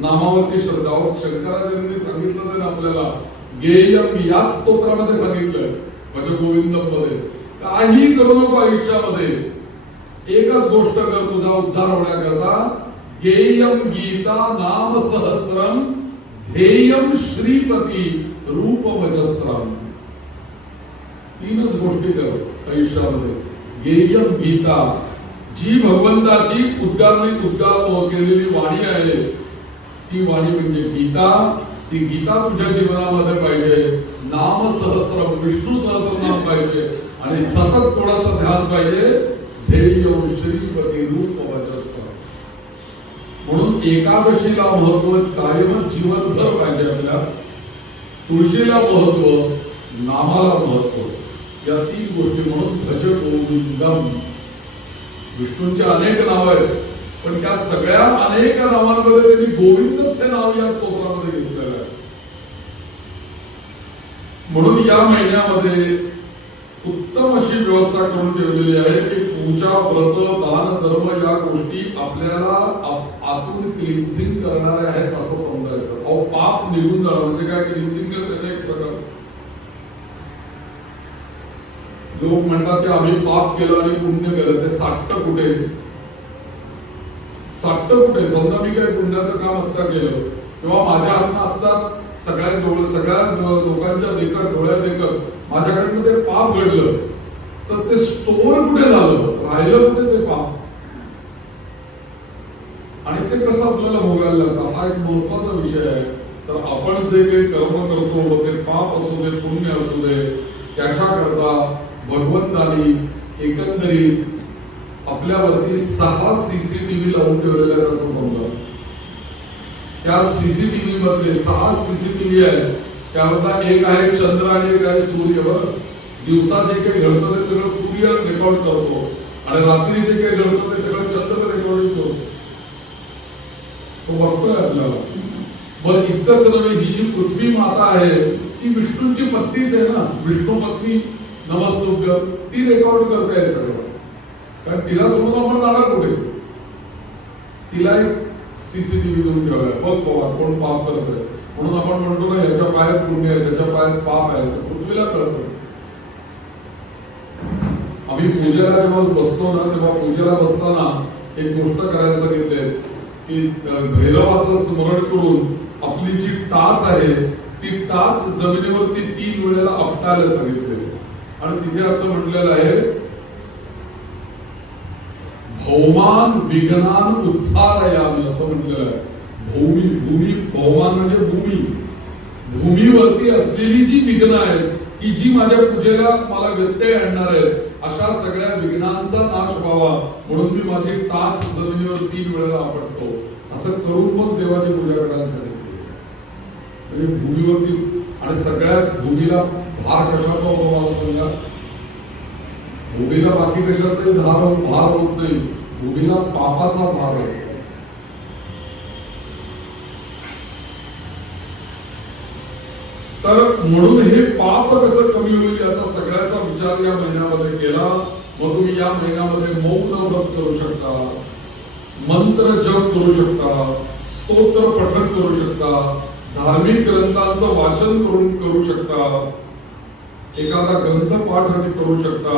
नामावरती श्रद्धा. शंकराचार्यांनी सांगितलं तर आपल्याला गेयम याच स्तोत्रामध्ये सांगितलं भज गोविंदम मध्ये, काही करू नको आयुष्यामध्ये, एकच गोष्ट कर तुझा उद्धार होण्याकरता. गेयम गीता नाम सहस्रम, ध्येयम श्रीपती रूप वजस्रम. 3च गोष्टी कर आयुष्यामध्ये. गेयम गीता, जी भगवंताची उद्गार केलेली वाणी आहे, ती वाणी म्हणजे गीता. ती गीता तुझ्या जीवनामध्ये पाहिजे. नाम सहस्रम, विष्णू सहस्रनाम पाहिजे आणि सतत कोणाचं ध्यान पाहिजे. ध्येयम श्रीपती रूप वजस्रम. म्हणून एकादशीला महत्व कायम जीवनभर पाहिजे आपल्या. तुळशीला महत्व, नामाला महत्व. या 3 गोष्टी. म्हणून भज गोविंदम. विष्णूंचे अनेक नाव आहेत, पण त्या सगळ्या अनेक नावांमध्ये त्यांनी गोविंदच हे नाव या स्तोत्रामध्ये घेतलेलं आहे. म्हणून या महिन्यामध्ये व्यवस्था करून ठेवलेली आहे की पूजा व्रत दान धर्म या गोष्टी आपल्याला आतून क्लिन्झिंग करणाऱ्या आहेत असं समजायचं. अहो पाप निघून जाणं म्हणजे काय क्लिन्झिंग एक प्रकार. लोक म्हणतात की आम्ही पाप केलं आणि पुण्य केलं, ते साठतं कुठे? साठतं कुठे? समजा मी काही पुण्याचं काम आत्ता केलं किंवा माझ्या हातनं आत्ता सगळ्या लोकांच्या देखत डोळ्यात देखत माझ्याकडनं ते पाप घडलं, तर ते स्टोर कुठे झालं, राहिलं कुठे ते पाप, आणि ते कसं आपल्याला भोगायला लागतं, हा एक महत्वाचा विषय आहे. तर आपण जे काही कर्म करतो ते पाप असू दे पुण्य असू दे, त्याच्याकरता भगवंतानी एकंदरीत आपल्यावरती 6 CCTV लावून ठेवलेल्या आहेत असं समजा. त्या CCTV मध्ये 6 CCTV आहेत. त्यामधला एक आहे चंद्र आणि एक आहे सूर्य. बरं, दिवसा जे काही घडतं ते सगळं सूर्य रेकॉर्ड करतो आणि रात्री जे काही घडतं ते सगळं चंद्र रेकॉर्डिंग करतो. तो बघतोय आपल्याला. बरं, इतकंच नव्हे, ही जी पृथ्वी माता आहे ती विष्णूची पत्नीच आहे ना, विष्णू पत्नी नमस्तुभ्य, ती रेकॉर्ड करते सगळं. कारण तिला सोडून आपण जाणार कुठे? तिला एक CCTV देऊन ठेवलाय. बघ बाबा कोण पाप करतोय. म्हणून आपण म्हणतो ना याच्या पायात पुण्य आहे त्याच्या पायात पाप आहे, पृथ्वीला कळतं. आम्ही पूजेला जेव्हा बसतो ना तेव्हा पूजेला बसताना एक गोष्ट करायला सांगितले की भैरवाचं स्मरण करून आपली जी टाच आहे ती टाच जमिनीवरती 3 वेळेला आपटायला सांगितले. आणि तिथे असं म्हटलेलं आहे, भौमान विघ्नान उत्सारयामी असं म्हटलेलं आहे. भूमी भौमान म्हणजे भूमी, भूमीवरती असलेली जी विघ्न आहेत की जी माझ्या पूजेला मला व्यत्यय आणणार आहेत, अशा सगळ्या विघ्नांचा नाश व्हावा म्हणून मी माझी टाच जमिनीवर 3 वेळेला आपटतो. असं करून मग देवाची पूजा करायला सांगितली. म्हणजे भूमीवरती, आणि सगळ्यात भूमीला भार कशाचा होतो मला सांगा? भूमीला बाकी कशाचाही भार होत नाही, भूमीला पापाचा भार आहे. तर म्हणून हे पाप कसं कमी होईल याचा सगळ्याचा विचार या महिन्यामध्ये केला. मग तुम्ही या महिन्यामध्ये मौन व्रत करू शकता, मंत्र जप करू शकता, स्तोत्र पठण करू शकता, धार्मिक ग्रंथांचं वाचन करू शकता, एखादा ग्रंथ पाठ करू शकता.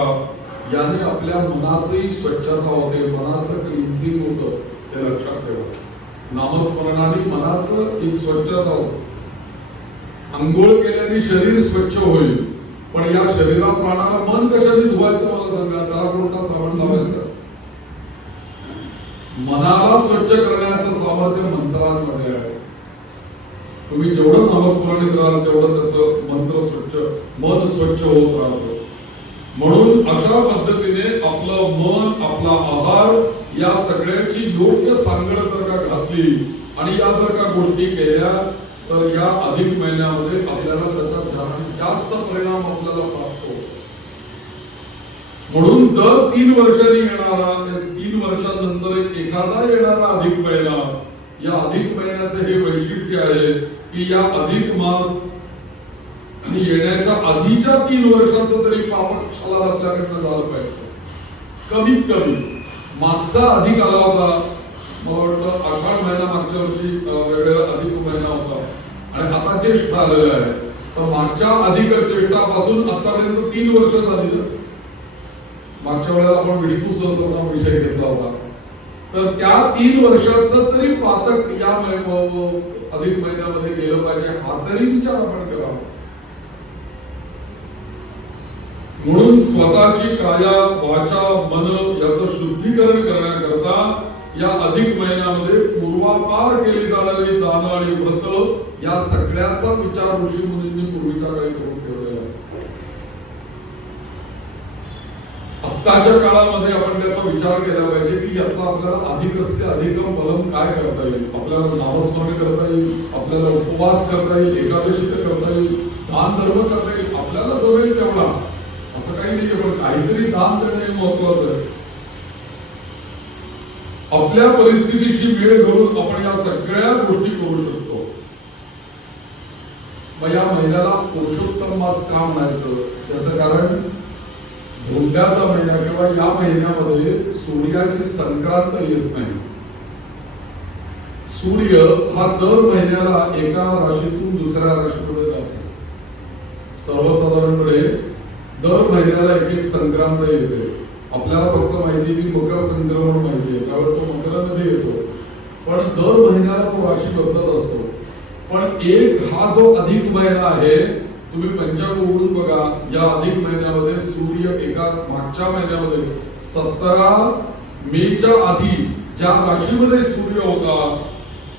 याने आपल्या मनाचंही स्वच्छता होते, मनाचं क्लिन्झिंग होतं, ते लक्षात ठेवा. नामस्मरणाने मनाचं एक स्वच्छता होते. अंघोळ केल्याने शरीर स्वच्छ होईल, पण या शरीरा प्राणाला मन कशाने धुवायचं मला सांगा? त्याला कोणता साबण लावायचा? मनाला स्वच्छ करण्याचं सामर्थ्य मंत्रांमध्ये आहे. तुम्ही जेवढं नामस्मरण कराल तेवढं त्याचं मन स्वच्छ होत राहतं. म्हणून अशा पद्धतीने आपलं मन, आपला आहार या सगळ्याची योग्य सांगड जर का घातली आणि या जर का गोष्टी केल्या तर या अधिक महिन्यामध्ये आपल्याला त्याचा जास्तीत जास्त परिणाम आपल्याला प्राप्त होतो. म्हणून दर 3 वर्षांनी येणारा, 3 वर्षांनंतर एखादा येणारा अधिक महिना, या अधिक महिन्याचं हे वैशिष्ट्य आहे की या अधिक मास येण्याच्या आधीच्या 3 वर्षाचं तरी पापक्षाला आपल्याकडनं झालं पाहिजे. कमीत कमी मागचा अधिक आला होता, मला वाटतं आषाढ महिना मागच्या वर्षी वेगळा अधिक महिना होता आणि आता ज्येष्ठ आलेला आहे. तर मागच्या अधिक ज्येष्ठापासून आतापर्यंत 3 वर्ष झाली. मागच्या वेळेला आपण विष्णू सहस्रनाम विषय घेतला होता. तर त्या 3 वर्षाचं तरी पातक या अधिक महिन्यामध्ये गेलं पाहिजे, हा तरी विचार आपण करावा. म्हणून स्वतःची काया वाचा मन याचं शुद्धीकरण करण्याकरता या अधिक महिन्यामध्ये पूर्वापार केली जाणारी दान आणि व्रत या सगळ्याचा विचार ऋषी मुनींनी पूर्वीच्या काळी करून ठेवलेला आहे. आत्ताच्या काळामध्ये आपण त्याचा विचार केला पाहिजे की यातला आपल्याला अधिकस्य अधिकम बलम काय करता येईल. आपल्याला नामस्मरण करता येईल, आपल्याला उपवास करता येईल, एकादशी करता येईल, दान धर्म करता येईल, आपल्याला जमेल तेवढा. असं काही नाही, पण काहीतरी दान देणे महत्वाचं आहे. आपल्या परिस्थितीशी वेळ घालून आपण या सगळ्या गोष्टी करू शकतो. मग या महिन्याला पुरुषोत्तम मास का म्हणायचं? त्याचं कारण धोंड्याचा महिना किंवा या महिन्यामध्ये सूर्याची संक्रांत येत नाही. सूर्य हा दर महिन्याला एका राशीतून दुसऱ्या राशीमध्ये जातो. सर्वसाधारणपणे दर महिन्याला एक एक संक्रांत येते. आपल्याला फक्त माहिती की मकर संक्रमण माहिती आहे, त्यावेळेस तो मकरामध्ये येतो, पण दर महिन्याला तो राशी बदलत असतो. पण एक हा जो अधिक महिना आहे, तुम्ही पंचांग उघडून बघा, या अधिक महिन्यामध्ये सूर्य एका मागच्या महिन्यामध्ये 17 मेच्या आधी ज्या राशीमध्ये सूर्य होता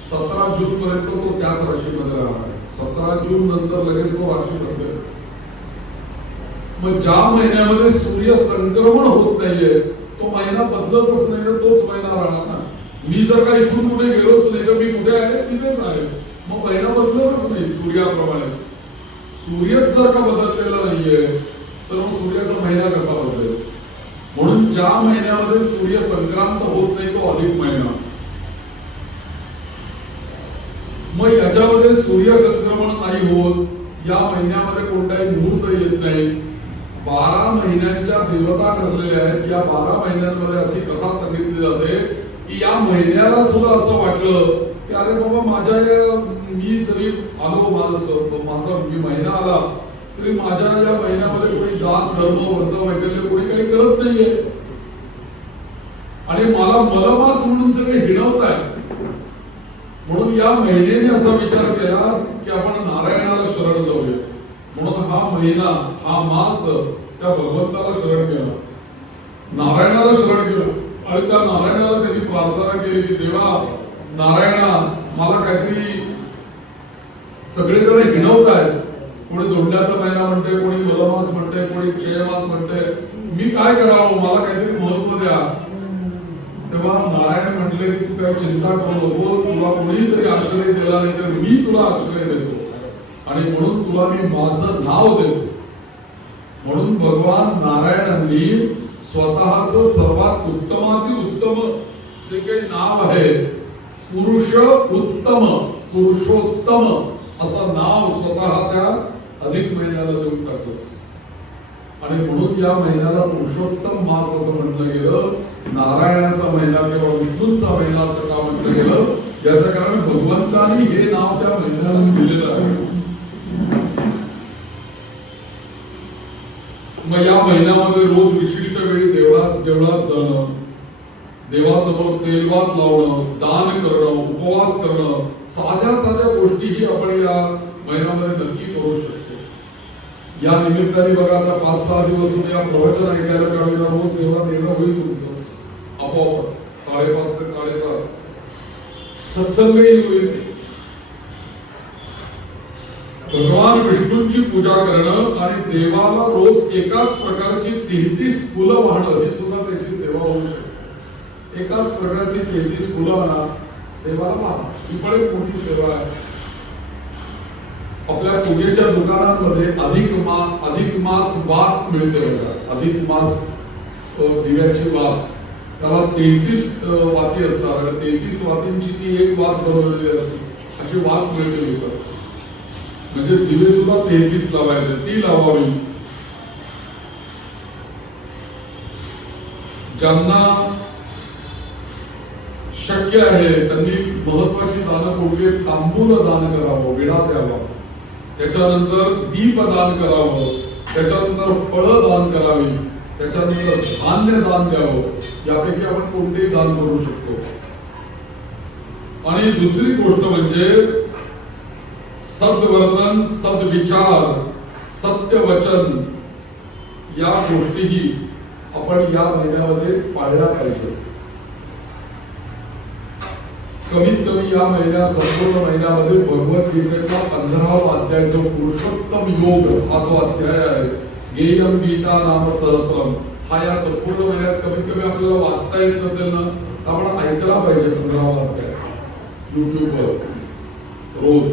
17 जून पर्यंत तो त्याच राशीमध्ये राहणार आहे. 17 जून नंतर लगेच तो राशी बदलेल. मग ज्या महिन्यामध्ये सूर्य संक्रमण होत नाहीये तो महिना बदलतच नाही, तर तोच महिना राहणार ना. मी जर का इथून कुठे गेलोच नाही तर मी कुठे आहे तिथेच आहे, मग महिना बदलतच नाही. सूर्याप्रमाणे सूर्यच जर का बदललेला नाहीये तर मग सूर्याचा महिना कसा बदलेल? म्हणून ज्या महिन्यामध्ये सूर्य संक्रांत होत नाही तो अधिक महिना. मग याच्यामध्ये सूर्य संक्रमण नाही होत, या महिन्यामध्ये कोणताही मुहूर्त येत नाही. 12 महिन्यांच्या देवता ठरलेल्या आहेत. या 12 महिन्यांमध्ये अशी कथा सांगितली जाते की या महिन्याला सुद्धा असं वाटलं की अरे बाबा माझ्या मी जरी आलो माझा महिना आला तरी माझ्या या महिन्यामध्ये कोणी दान धर्म व्रत वैकल्य कोणी काही करत नाहीये आणि मला मलमास म्हणून सगळे हिणवताय. म्हणून या महिन्याने असा विचार केला की आपण नारायणाला शरण जाऊया. म्हणून हा महिना हा मास त्या भगवंताला शरण केला, नारायणाला शरण केलं. आणि त्या नारायणाला त्यांनी प्रार्थना केली की देवा नारायणा, मला काहीतरी सगळेजण हिणवतायत, कोणी धोंड्याचा महिना म्हणते, कोणी मलमास म्हणते, कोणी क्षयमास म्हणते, मी काय करावं, मला काहीतरी महत्व द्या. तेव्हा नारायण म्हटले की तू काही चिंता करू नकोस, तुला कोणी जरी आश्रय दिला नाही तर मी तुला आश्रय देतो आणि म्हणून तुला मी माझं नाव देतो. म्हणून भगवान नारायणांनी स्वतःचं सर्वात उत्तमातील उत्तम जे काही नाव आहे पुरुष उत्तम, पुरुषोत्तम असं नाव स्वतः त्या अधिक महिन्याला देऊन टाकलं. आणि म्हणून या महिन्याला पुरुषोत्तम मास असं म्हटलं गेलं. नारायणाचा महिना किंवा विष्णूंचा महिना असं का म्हटलं गेलं? याचं कारण भगवंतांनी हे नाव त्या महिन्याला दिलेलं आहे. मग या महिन्यामध्ये रोज विशिष्ट वेळी देवळात जाणं, देवासमोर तेलवात लावणं, दान करणं, उपवास करणं, साध्या साध्या गोष्टीही आपण या महिन्यामध्ये नक्की करू शकतो. या निमित्ताने बघा आता 5-6 दिवस तुम्ही या प्रवचन ऐकायला काढूया, रोज देवळात येणं होईल तुमचं आपोआपच. 5:30 ते 7:30 सत्संगही होईल. भगवान विष्णूंची पूजा करणं आणि देवाला रोज एकाच प्रकारची 33 फुलं वाहणं ही सुद्धा त्याची सेवा होऊ शकते. एकाच प्रकारची 33 फुलं आणा, देवाला वाहा, ही पण एक मोठी सेवा आहे. आपल्या पूजेच्या दुकानांमध्ये अधिक मास वात मिळते बघा. अधिक मास दिव्याची वात, त्याला 33 वाती असतात आणि 33 वातींची ती एक वात बनवलेली असते. अशी वात मिळते विकत. म्हणजे दिवे सुद्धा 33 लावायचे, ती लावावी. ज्यांना शक्य आहे त्यांनी महत्वाची दानं कोणती? तांबूल दान करावं, विडा द्यावा, त्याच्यानंतर दीप दान करावं, त्याच्यानंतर फळं दान करावी, त्याच्यानंतर धान्य दान द्यावं. यापैकी आपण कोणतेही दान करू शकतो. आणि दुसरी गोष्ट म्हणजे सद्वर्तन, सद्विचार, सत्य वचन या गोष्टीही आपण या महिन्यामध्ये पाळल्या पाहिजे. कमीत कमी या महिन्यात संपूर्ण महिन्यामध्ये भगवद्गीतेचा 15वा अध्याय जो पुरुषोत्तम योग हा जो अध्याय आहे, गेयम गीता नाम सहस्रम, हा या संपूर्ण महिन्यात कमीत कमी आपल्याला वाचता येत नसेल ना तर आपण ऐकला पाहिजे 15वा अध्याय युट्यूबवर रोज.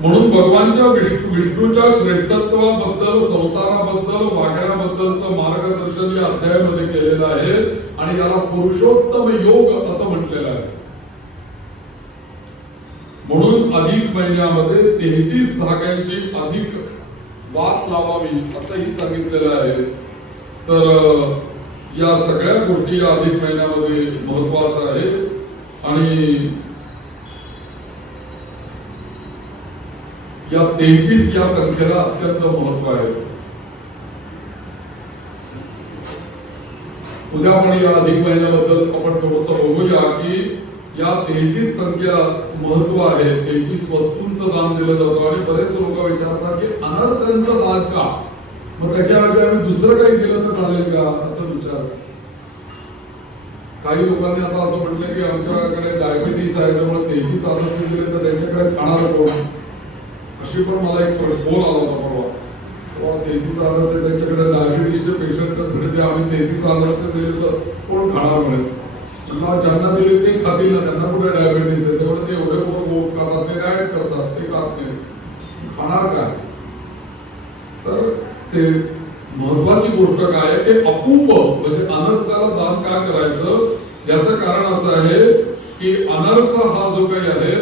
म्हणून भगवानच्या विष्णूच्या श्रेष्ठत्वाबद्दल, संसाराबद्दल, वागण्याबद्दलचं मार्गदर्शन या अध्यायामध्ये केलेलं आहे आणि याला पुरुषोत्तम योग असं म्हटलेलं आहे. म्हणून अधिक महिन्यामध्ये 33 धाग्यांची अधिक वाट लावावी असंही सांगितलेलं आहे. तर या सगळ्या गोष्टी या अधिक महिन्यामध्ये महत्वाचं आहे. आणि या 33 या संख्येला अत्यंत महत्व आहे. उद्या पण या अधिक महिन्याबद्दल आपण थोडंसं बघूया की या 33 संख्या महत्व आहे. 33 वस्तूंचं दान दिलं जातं. आणि बरेच लोक विचारतात की अनारसांचं दान का, मग त्याच्याऐवजी आम्ही दुसरं काही दिलं तर चालेल का असं विचार. काही लोकांनी आता असं म्हटलं की आमच्याकडे डायबिटीस आहे त्यामुळे 33 अनारसे दिले तर त्यांच्याकडे खाणार कोण, अशी पण मला एक फोन आला होता परवा. 33 अनारसे त्यांच्याकडे डायबिटीसचे पेशंट घडते, आम्ही 33 अनारसे दिले तर कोण खाणार म्हणेल. ज्यांना दिले ते खातील ना, त्यांना कुठे डायबिटीस आहे, तेवढं ते एवढे गोड खातात, ते डाएट करतात, ते खात नाही, खाणार काय. तर ते महत्वाची गोष्ट काय आहे की अपूप म्हणजे अनरसाला दान का करायचं, याचं कारण असं आहे की अनरसा हा जो काही आहे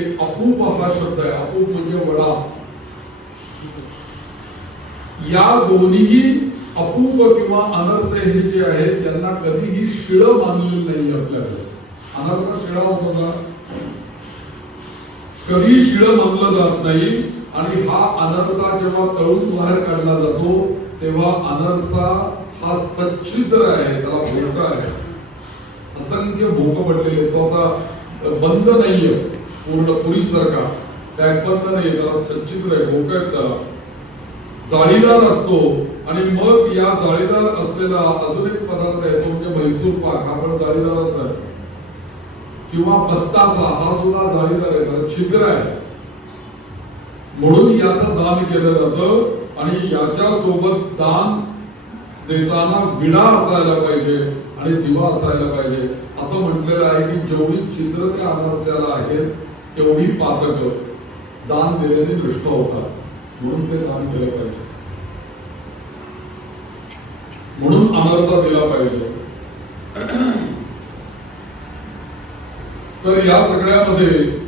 एक अपूप हा शब्द आहे. अपूप म्हणजे वडा. या दोन्ही अपूप किंवा अनरसे हे जे आहेत त्यांना कधीही शिळ मानलेलं नाही. आपल्याकडे अनरसा शिळा होतो का, कधी शिळ मानलं जात नाही. आणि हा अनरसा जेव्हा तळून बाहेर काढला जातो तेव्हा अनरसा हा सच्छिद्र आहे, त्याला भोक आहे, असंख्य भोक पडलेले, त्याचा बंद नाहीये पूर्ण पुरीसारखा, पॅक बंद नाही, त्याला सच्छिद्र आहे, भोक आहेत, त्याला जाळीदार असतो. आणि मग या जाळीदार असलेला अजून एक पदार्थ आहे तो म्हणजे म्हैसूर पाक, हा पण जाळीदारच आहे. किंवा बत्तासा, हा सुद्धा जाळीदार आहे, त्याला छिद्र आहे. म्हणून याचं दान केलं जातं. आणि याच्या सोबत दान देताना विडा असायला पाहिजे आणि दिवा असायला पाहिजे. असं म्हटलेलं आहे की जेवढी छिद्र त्या अनारस्याला आहेत तेवढी पातक दान दिल्याने नष्ट होतात, म्हणून ते दान केलं पाहिजे, म्हणून अनारसा दिला पाहिजे. तर या सगळ्यामध्ये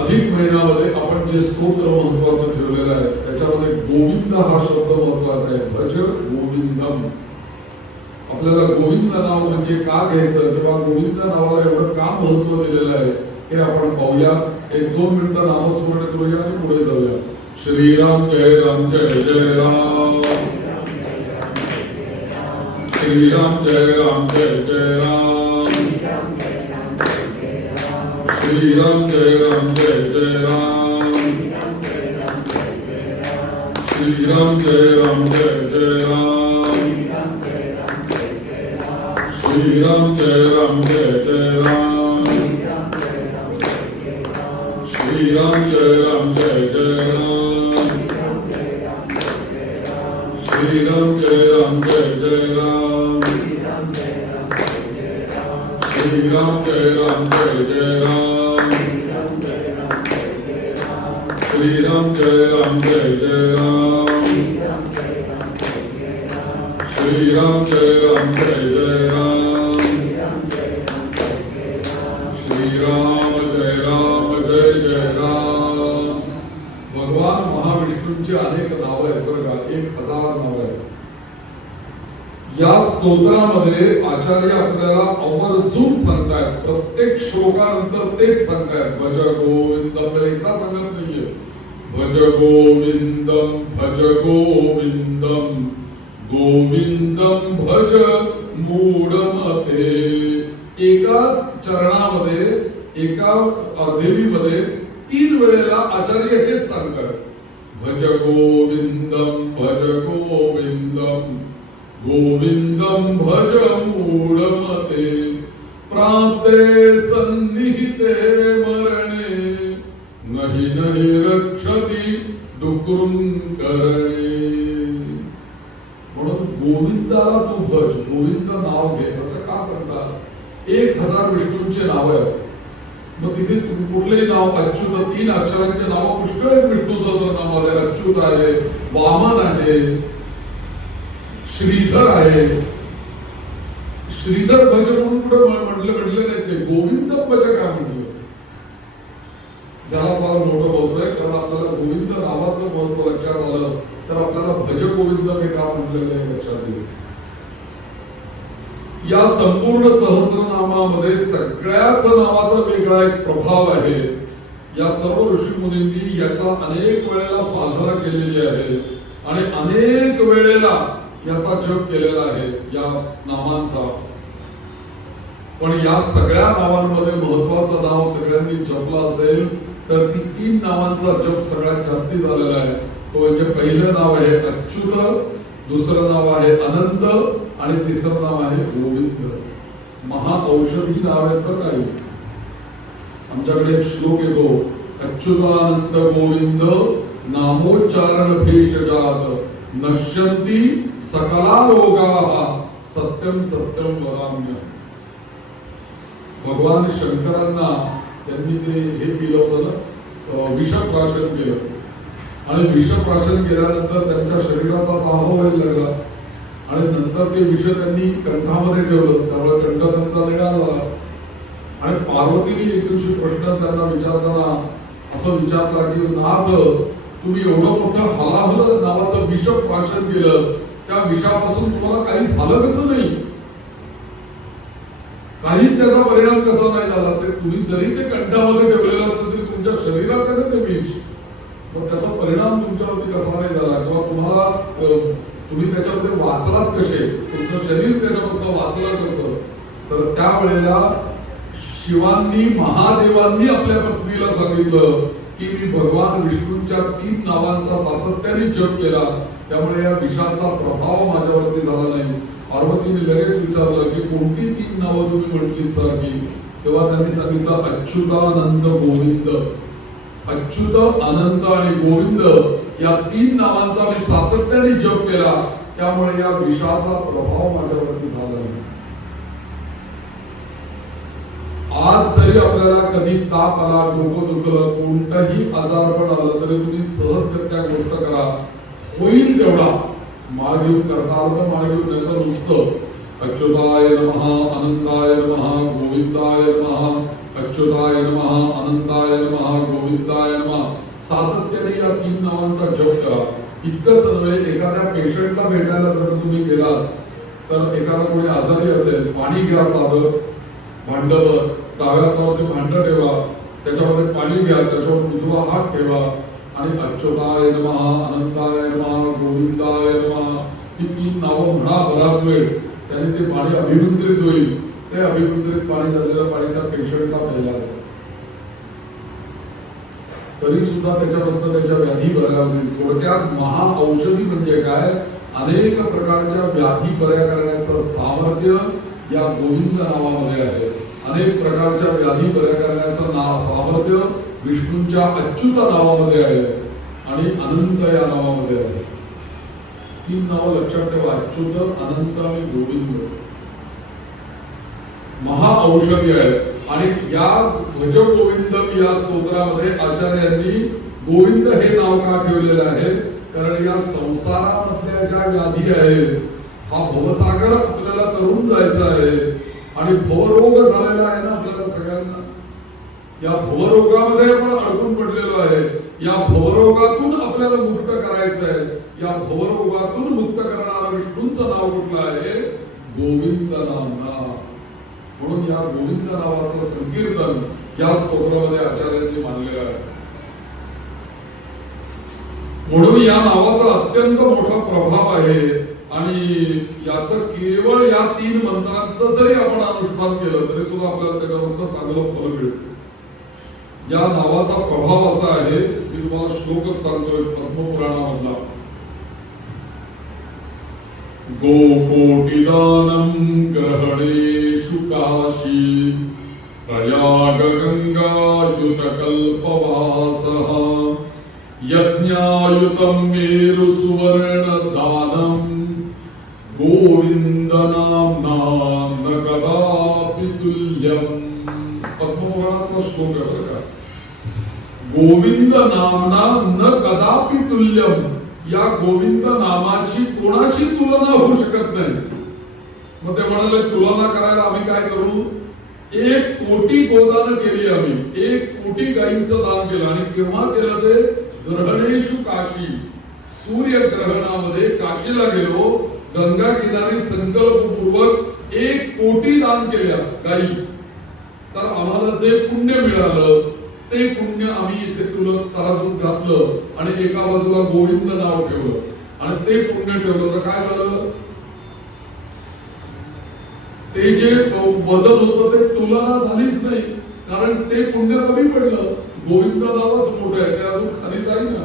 अधिक महिन्यामध्ये आपण जे स्तोत्र महत्वाचं ठेवलेलं आहे त्याच्यामध्ये गोविंद हा शब्द महत्वाचा आहे. भज गोविंदम. आपल्याला गोविंद नाव म्हणजे का घ्यायचं किंवा गोविंद नावाला एवढं का महत्व दिलेलं आहे हे आपण पाहूया. 1-2 मिनिटं नामस्मरण करूया आणि पुढे जाऊया. श्रीराम जय राम जय जय राम. श्रीराम जय राम जय जय राम. श्रीराम जय राम जय जय राम. श्रीराम जय राम जय जय राम. श्रीराम जय राम जय जय राम. श्रीराम जय राम जय जय राम. श्रीराम जय राम जय जय राम. श्रीराम जय राम जय जय राम. श्रीराम जय राम जय जय राम. श्रीराम जय राम जय जय राम. श्रीराम जय राम जय जय राम. भगवान महाविष्णूंची अनेक नावं आहेत बरं का, 1000 नावं आहेत. या स्तोत्रामध्ये आचार्य आपल्याला आवर्जून सांगतायत, प्रत्येक श्लोकानंतर तेच सांगतायत, भज गोविंदम. एकदा सांगत नाहीये भज गोविंदम, भज गोविंदम, गोविंदम भज मूढमते. एका चरणामध्ये, एका अर्धेवीमध्ये 3 वेळेला आचार्य हेच सांगतात, भज गोविंदम, भज गोविंदम, गोविंदम भज मूढमते. प्राप्ते सन्निहिते मरणे, नहि नहि रक्षति डुक्रुं करणे. म्हणून गोविंदाला तू भज, गोविंद नाव घे असं का सांगतात. 1000 विष्णूंचे नाव आहेत. मग तिथे कुठलेही नाव, अच्युत 3 अक्षरांचे नाव पुष्कळ आहेत विष्णू सहस्रनामामध्ये. अच्युत आहे, वामन आहे, श्रीधर आहे. श्रीधर भज म्हणून कुठे म्हटलं नाही, ते गोविंद भज का म्हटलं. त्याला फार मोठं महत्व आहे. कारण आपल्याला गोविंद नावाचं महत्व लक्षात आलं तर आपल्याला भज गोविंद हे का म्हटलेलं आहे लक्षात येईल. या संपूर्ण सहस्रनामामध्ये सगळ्याच नावाचा वेगळा एक प्रभाव आहे. या सर्व ऋषी मुनींनी याचा अनेक वेळेला साधना केलेली आहे आणि अनेक वेळेला याचा जप केलेला आहे या नामांचा. पण या सगळ्या नावांमध्ये महत्वाचं नाव सगळ्यांनी जपलं असेल तर ती 3 नावांचा जप सगळ्यात जास्ती झालेला आहे. तो म्हणजे पहिलं नाव आहे अच्युत, दुसरं नाव आहे अनंत आणि तिसरं नाव आहे गोविंद. महाऔषधी नाव आहेत तर काही. आमच्याकडे एक श्लोक येतो, अच्युतानंत गोविंद नामोच्चारण भेषजात नश्यन्ति सकला रोगाः सत्यम सत्यम वदाम्य. भगवान शंकरांना त्यांनी ते हे पिलं होतं, विषप्राशन केलं आणि विषप्राशन केल्यानंतर त्यांच्या शरीराचा दाह व्हायला लागला आणि नंतर ते विष त्यांनी कंठामध्ये ठेवलं, त्यामुळे कंठ त्यांचा निळा झाला. आणि पार्वतीने एक दिवशी प्रश्न त्यांना विचारताना असं विचारला की नाथ, तुम्ही एवढं मोठं हलाहल नावाचं विष प्राशन केलं, त्या विषापासून तुम्हाला काही झालं कसं नाही, काहीच त्याचा परिणाम कसा नाही झाला. ते तुम्ही जरी ते कंठामध्ये ठेवलेलं असतं तरी तुमच्या शरीरात आहे ते विष, मग त्याचा परिणाम तुमच्यावरती कसा नाही झाला किंवा तुम्हाला तुम्ही त्याच्यामध्ये वाचलात कसे, तुमचं शरीर त्याच्यापासून वाचलं कसं. तर त्यावेळेला शिवांनी महादेवांनी आपल्या पत्नीला सांगितलं की मी भगवान विष्णूंच्या 3 नावांचा सातत्याने जप केला, त्यामुळे या विषाचा प्रभाव माझ्यावरती झाला नाही. पार्वतीने लगेच विचारलं की कोणती 3 नावं तुम्ही म्हटलीत की. तेव्हा त्यांनी सांगितलं अच्युतानंद गोविंद. अच्युत, अनंत आणि गोविंद या 3 नावांचा मी सातत्याने जप केला, त्यामुळे या विषाचा प्रभाव माझ्यावरती झाला नाही. आज जरी आपल्याला कधी ताप आला, डोकं दुखलं, कोणताही आजारपण आलं तरी तुम्ही सहजगत्या गोष्ट करा, होईल तेवढा माळ घेऊन करता आलं तर माळ घेऊन त्याचं नुसतं अच्युताय नमः, अनंताय नमः, गोविंदाय नमः, अच्युताय नमः, अनंताय नमः, गोविंदाय नमः सातत्याने या 3 नावांचा जप करा. इतकंच नव्हे, एखाद्या पेशंटला भेटायला जर तुम्ही गेलात तर एखादा कोणी आजारी असेल, पाणी घ्या साधं भांडवर, डाव्या हातावरती भांड ठेवा, त्याच्यामध्ये पाणी घ्या, त्याच्यावर उजवा हात ठेवा आणि अच्युताय नमः, अनंताय नमः, गोविंदाय नमः ही 3 नावं म्हणा बराच वेळ. त्याने ते पाणी अभिमंत्रित होईल. ते अभिमंत्रित पाणी झालेलं पाणी त्या पेशंटला प्यायला तरी सुद्धा त्याच्यापासून त्याच्या व्याधी बऱ्या होतील. थोडक्यात महाऔषधी म्हणजे काय, अनेक प्रकारच्या व्याधी बऱ्या करण्याचं सामर्थ्य या गोविंद नावामध्ये आहे. अनेक प्रकारच्या व्याधी बऱ्या करण्याचं सामर्थ्य विष्णूंच्या अच्युत नावामध्ये आहे आणि अनंत या नावामध्ये आहे. 3 नावं लक्षात ठेवा, अच्युत, अनंत आणि गोविंद. महाऔषधी आहे. आणि या भज गोविंदम या स्तोत्रामध्ये आचार्यांनी गोविंद हे नाव का ठेवलेलं आहे, कारण या संसारामधल्या ज्या व्याधी आहेत, हा भवसागर आपल्याला तरुण जायचा आहे आणि भवरोग झालेला आहे ना आपल्याला सगळ्यांना. या भवरोगामध्ये आपण अडकून पडलेलो आहे. या भवरोगातून आपल्याला मुक्त करायचं आहे. या भवरोगातून मुक्त करणारा विष्णूंचं नाव कुठलं आहे, गोविंद नाम. म्हणून या गोविंद नावाचं संकीर्तन या स्तोत्रामध्ये आचार्यांनी मानलेलं आहे. म्हणून या नावाचा अत्यंत मोठा प्रभाव आहे आणि याचं केवळ या 3 मंत्रांचं जरी आपण अनुष्ठान केलं तरी सुद्धा आपल्याला त्याच्यावर चांगलं फल मिळतं. या नावाचा प्रभाव असा आहे, मी तुम्हाला श्लोकच सांगतोय पद्मपुराणामधला. गोकोटिदानं ग्रहणेषु काशी प्रयाग गंगायुत कल्पवासः यज्ञायुतं मेरु सुवर्ण दानं गोविंद नाम्ना न कदापि तुल्यम्. पद्मपुराणाचा श्लोक आहे बरं का. गोविंद नाम्ना न कदापि तुल्यम. या गोविंद नामाची कोणाची तुलना होऊ शकत नाही. मग ते म्हणाले तुलना करायला आम्ही काय करू, 1 कोटी गोदानं केली आम्ही, 1 कोटी गायींचं दान केलं. आणि केव्हा केलं ते? ग्रहणेषु काशी, सूर्यग्रहणामध्ये काशीला गेलो, गंगा किनारी संकल्पपूर्वक 1 कोटी दान केल्या गायी. तर आम्हाला जे पुण्य मिळालं ते पुण्य आम्ही इथे तुला तराजूत घातलं आणि एका बाजूला गोविंद नाव ठेवलं आणि ते पुण्य ठेवलं. तर काय झालं? ते जे वजन होतं ते तुलना झालीच नाही, कारण ते पुण्य कमी पडलं. गोविंद नावच मोठं आहे, ते अजून खाली जाईल ना.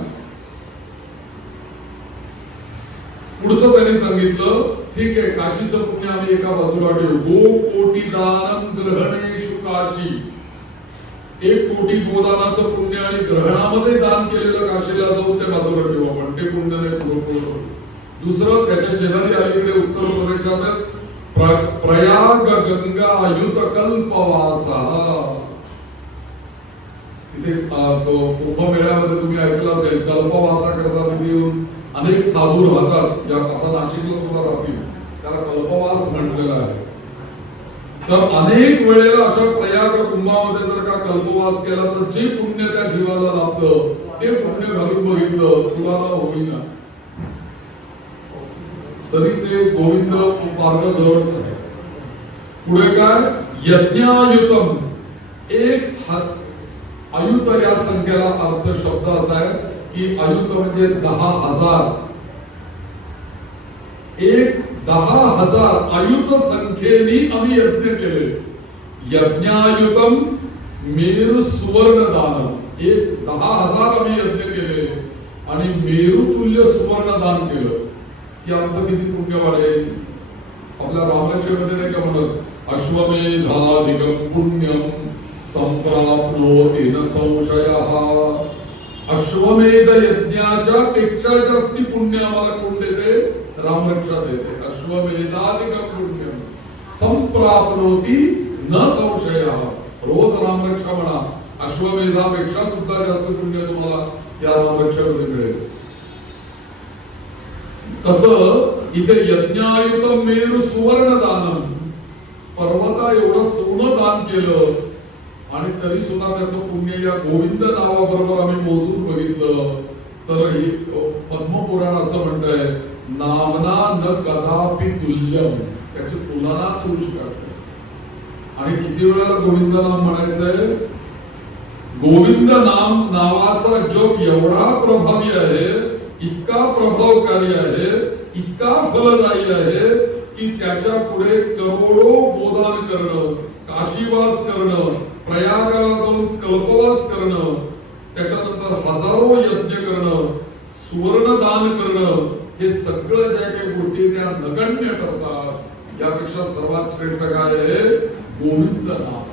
पुढचं त्यांनी सांगितलं, ठीक आहे, काशीचं पुण्य आम्ही एका बाजूला ठेवू. गो कोटी दानम ग्रहणेषु काशी, 1 कोटी गोदानाचं पुण्य आणि ग्रहणामध्ये दान केलेलं काशीला जाऊन ते बाजूला ठेवू आपण, ते पुण्य नाही पुढं. दुसरं, त्याच्या शेजारी अलीकडे उत्तर प्रदेशात प्रयाग गंगा आयुत कल्पवासा. इथे कुंभमेळ्यामध्ये तुम्ही ऐकलं असेल, कल्पवासा करता तिथे येऊन अनेक साधू राहतात. या आता नाशिकला सुद्धा राहतील, त्याला कल्पवास म्हटलेला आहे. तर अनेक वेळेला अशा प्रयाग कुंभामध्ये जर का कल्पवास केला तर जे पुण्य त्या जीवाला लाभतं ते पुण्य घालून बघितलं, तुला होईना तरी ते गोविंद मार्ग जवळच आहे. पुढे काय? यज्ञायुतम, 1 आयुत या संख्येला अर्थ शब्द असा आहे की आयुत म्हणजे 10,000. 10,000 आयुत संख्येने आम्ही यज्ञ केले. यज्ञायुतम मेरु सुवर्ण दान, 10,000 आम्ही यज्ञ केले आणि मेरू तुल्य सुवर्ण दान केलं की आमचं किती पुण्य वाढेल. आपल्या रामरक्षेमध्ये नाही का म्हणत, अश्वमेधाधिकं पुण्यम संप्राप्नोति न संशयः. अश्वमेध यज्ञाच्या पेक्षा जास्ती पुण्य आम्हाला कोण देते? रामरक्षा देते. अश्वमेधाधिकं पुण्यम संप्राप्नोति न संशयः. रोज रामरक्षा म्हणा, अश्वमेधापेक्षा सुद्धा जास्त पुण्य तुम्हाला या रामरक्षामध्ये मिळेल. कसं? इथे यज्ञायुतम मेरु सुवर्ण दानम, पर्वता एवढं सोनं दान केलं आणि तरी सुद्धा त्याचं पुण्य या गोविंद नावाबरोबर आम्ही मोजून बघितलं तर हे पद्मपुराण असं म्हणतंय, नामना न कदापि तुल्यम, त्याची तुलनाच होऊ शकत नाही. आणि किती वेळेला गोविंद नाम म्हणायचंय? गोविंद नाम नावाचा जप एवढा प्रभावी आहे, इतका प्रभावकारी आहे, इतका फलदायी आहे की त्याच्या पुढे करोडो गोदान करणं, काशीवास करणं, प्रयागाला जाऊन कल्पवास करणं, त्याच्यानंतर हजारो यज्ञ करणं, सुवर्ण दान करणं, हे सगळं ज्या काही गोष्टी त्या नगण्य करतात. यापेक्षा सर्वात श्रेष्ठ काय आहे? गोविंद नाम.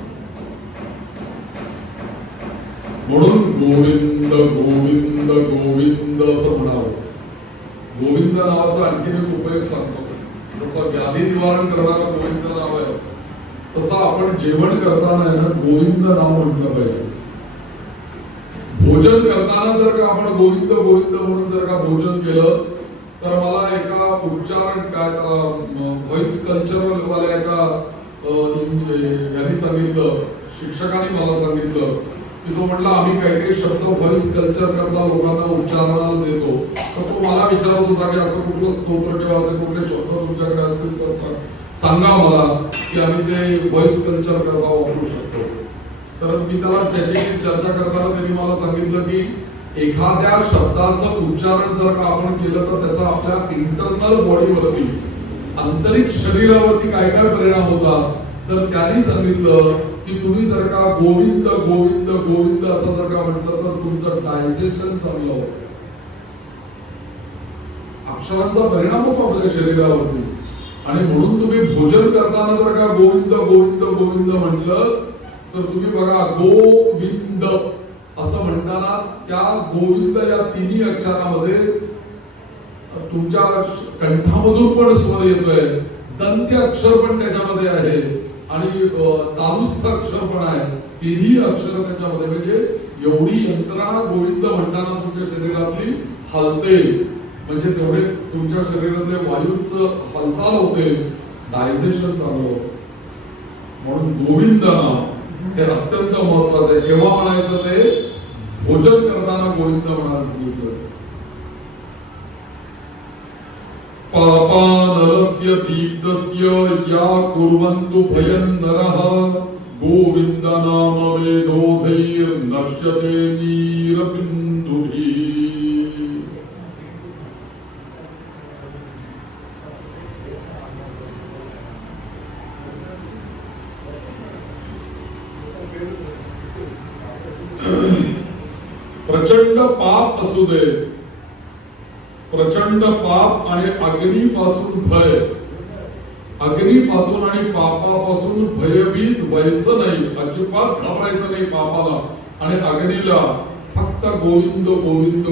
म्हणून गोविंद गोविंद गोविंद असं म्हणावं. गोविंद नावाचा आणखीन एक उपयोग सांगतो. जसं व्याधी निवारण करणारा गोविंद नाव आहे, तसं आपण जेवण करताना आहे ना गोविंद नाव म्हटलं पाहिजे. भोजन करताना जर का आपण गोविंद गोविंद म्हणून जर का भोजन केलं तर मला एका उच्चारण काय व्हॉइस कल्चरल वाल्या एका यांनी सांगितलं, शिक्षकांनी मला सांगितलं की तो म्हटला आम्ही काही काही शब्द व्हॉइस कल्चर करता लोकांना उच्चारणाला देतो. तर तो मला विचारत होता की असं कुठलं स्तोत्र किंवा असे कुठले शब्द तुमच्याकडे असतील तर सांगा मला की आम्ही ते व्हॉइस कल्चर करता वापरू शकतो. तर मी त्याला त्याची चर्चा करताना त्यांनी मला सांगितलं की एखाद्या शब्दाचं उच्चारण जर का आपण केलं तर त्याचा आपल्या इंटरनल बॉडीवरती, आंतरिक शरीरावरती काय काय परिणाम होतात. तर त्यांनी सांगितलं की तुम्ही जर का गोविंद गोविंद गोविंद असं जर का म्हटलं तर तुमचं डायजेशन चांगलं होतं. अक्षरांचा परिणाम होतो आपल्या शरीरावरती. आणि म्हणून तुम्ही भोजन करताना जर का गोविंद गोविंद गोविंद म्हटलं तर तुम्ही बघा गोविंद असं म्हणताना त्या गोविंद या तिन्ही अक्षरामध्ये तुमच्या कंठामधून पण स्वर येतोय, दंत्य अक्षर पण त्याच्यामध्ये आहे आणि तालुस्थ अक्षर पण आहे. तिन्ही अक्षर त्याच्यामध्ये, म्हणजे एवढी यंत्रणा गोविंद म्हणताना तुमच्या शरीरातली हलते. म्हणजे तेवढे तुमच्या शरीरातले वायूंचं हालचाल होते, डायजेशन चालू होतं. म्हणून गोविंद नाम हे अत्यंत महत्वाचं आहे. केव्हा म्हणायचं ते? भोजन करताना गोविंद म्हणायला सांगितलं. पापा नरस्य दीप्तस्य या कुर्वन्तु भयं नरः गोविंद नाम वेदोधैर् नश्यते नीरबिन्दुभिः. प्रचंड पाप असू दे, प्रचंड पाप आणि अग्नीपासून भय, अग्नीपासून आणि पापापासून भयभीत व्हायचं नाही, अजिबात घाबरायचं नाही पापाला आणि अग्नीला. फक्त गोविंद गोविंद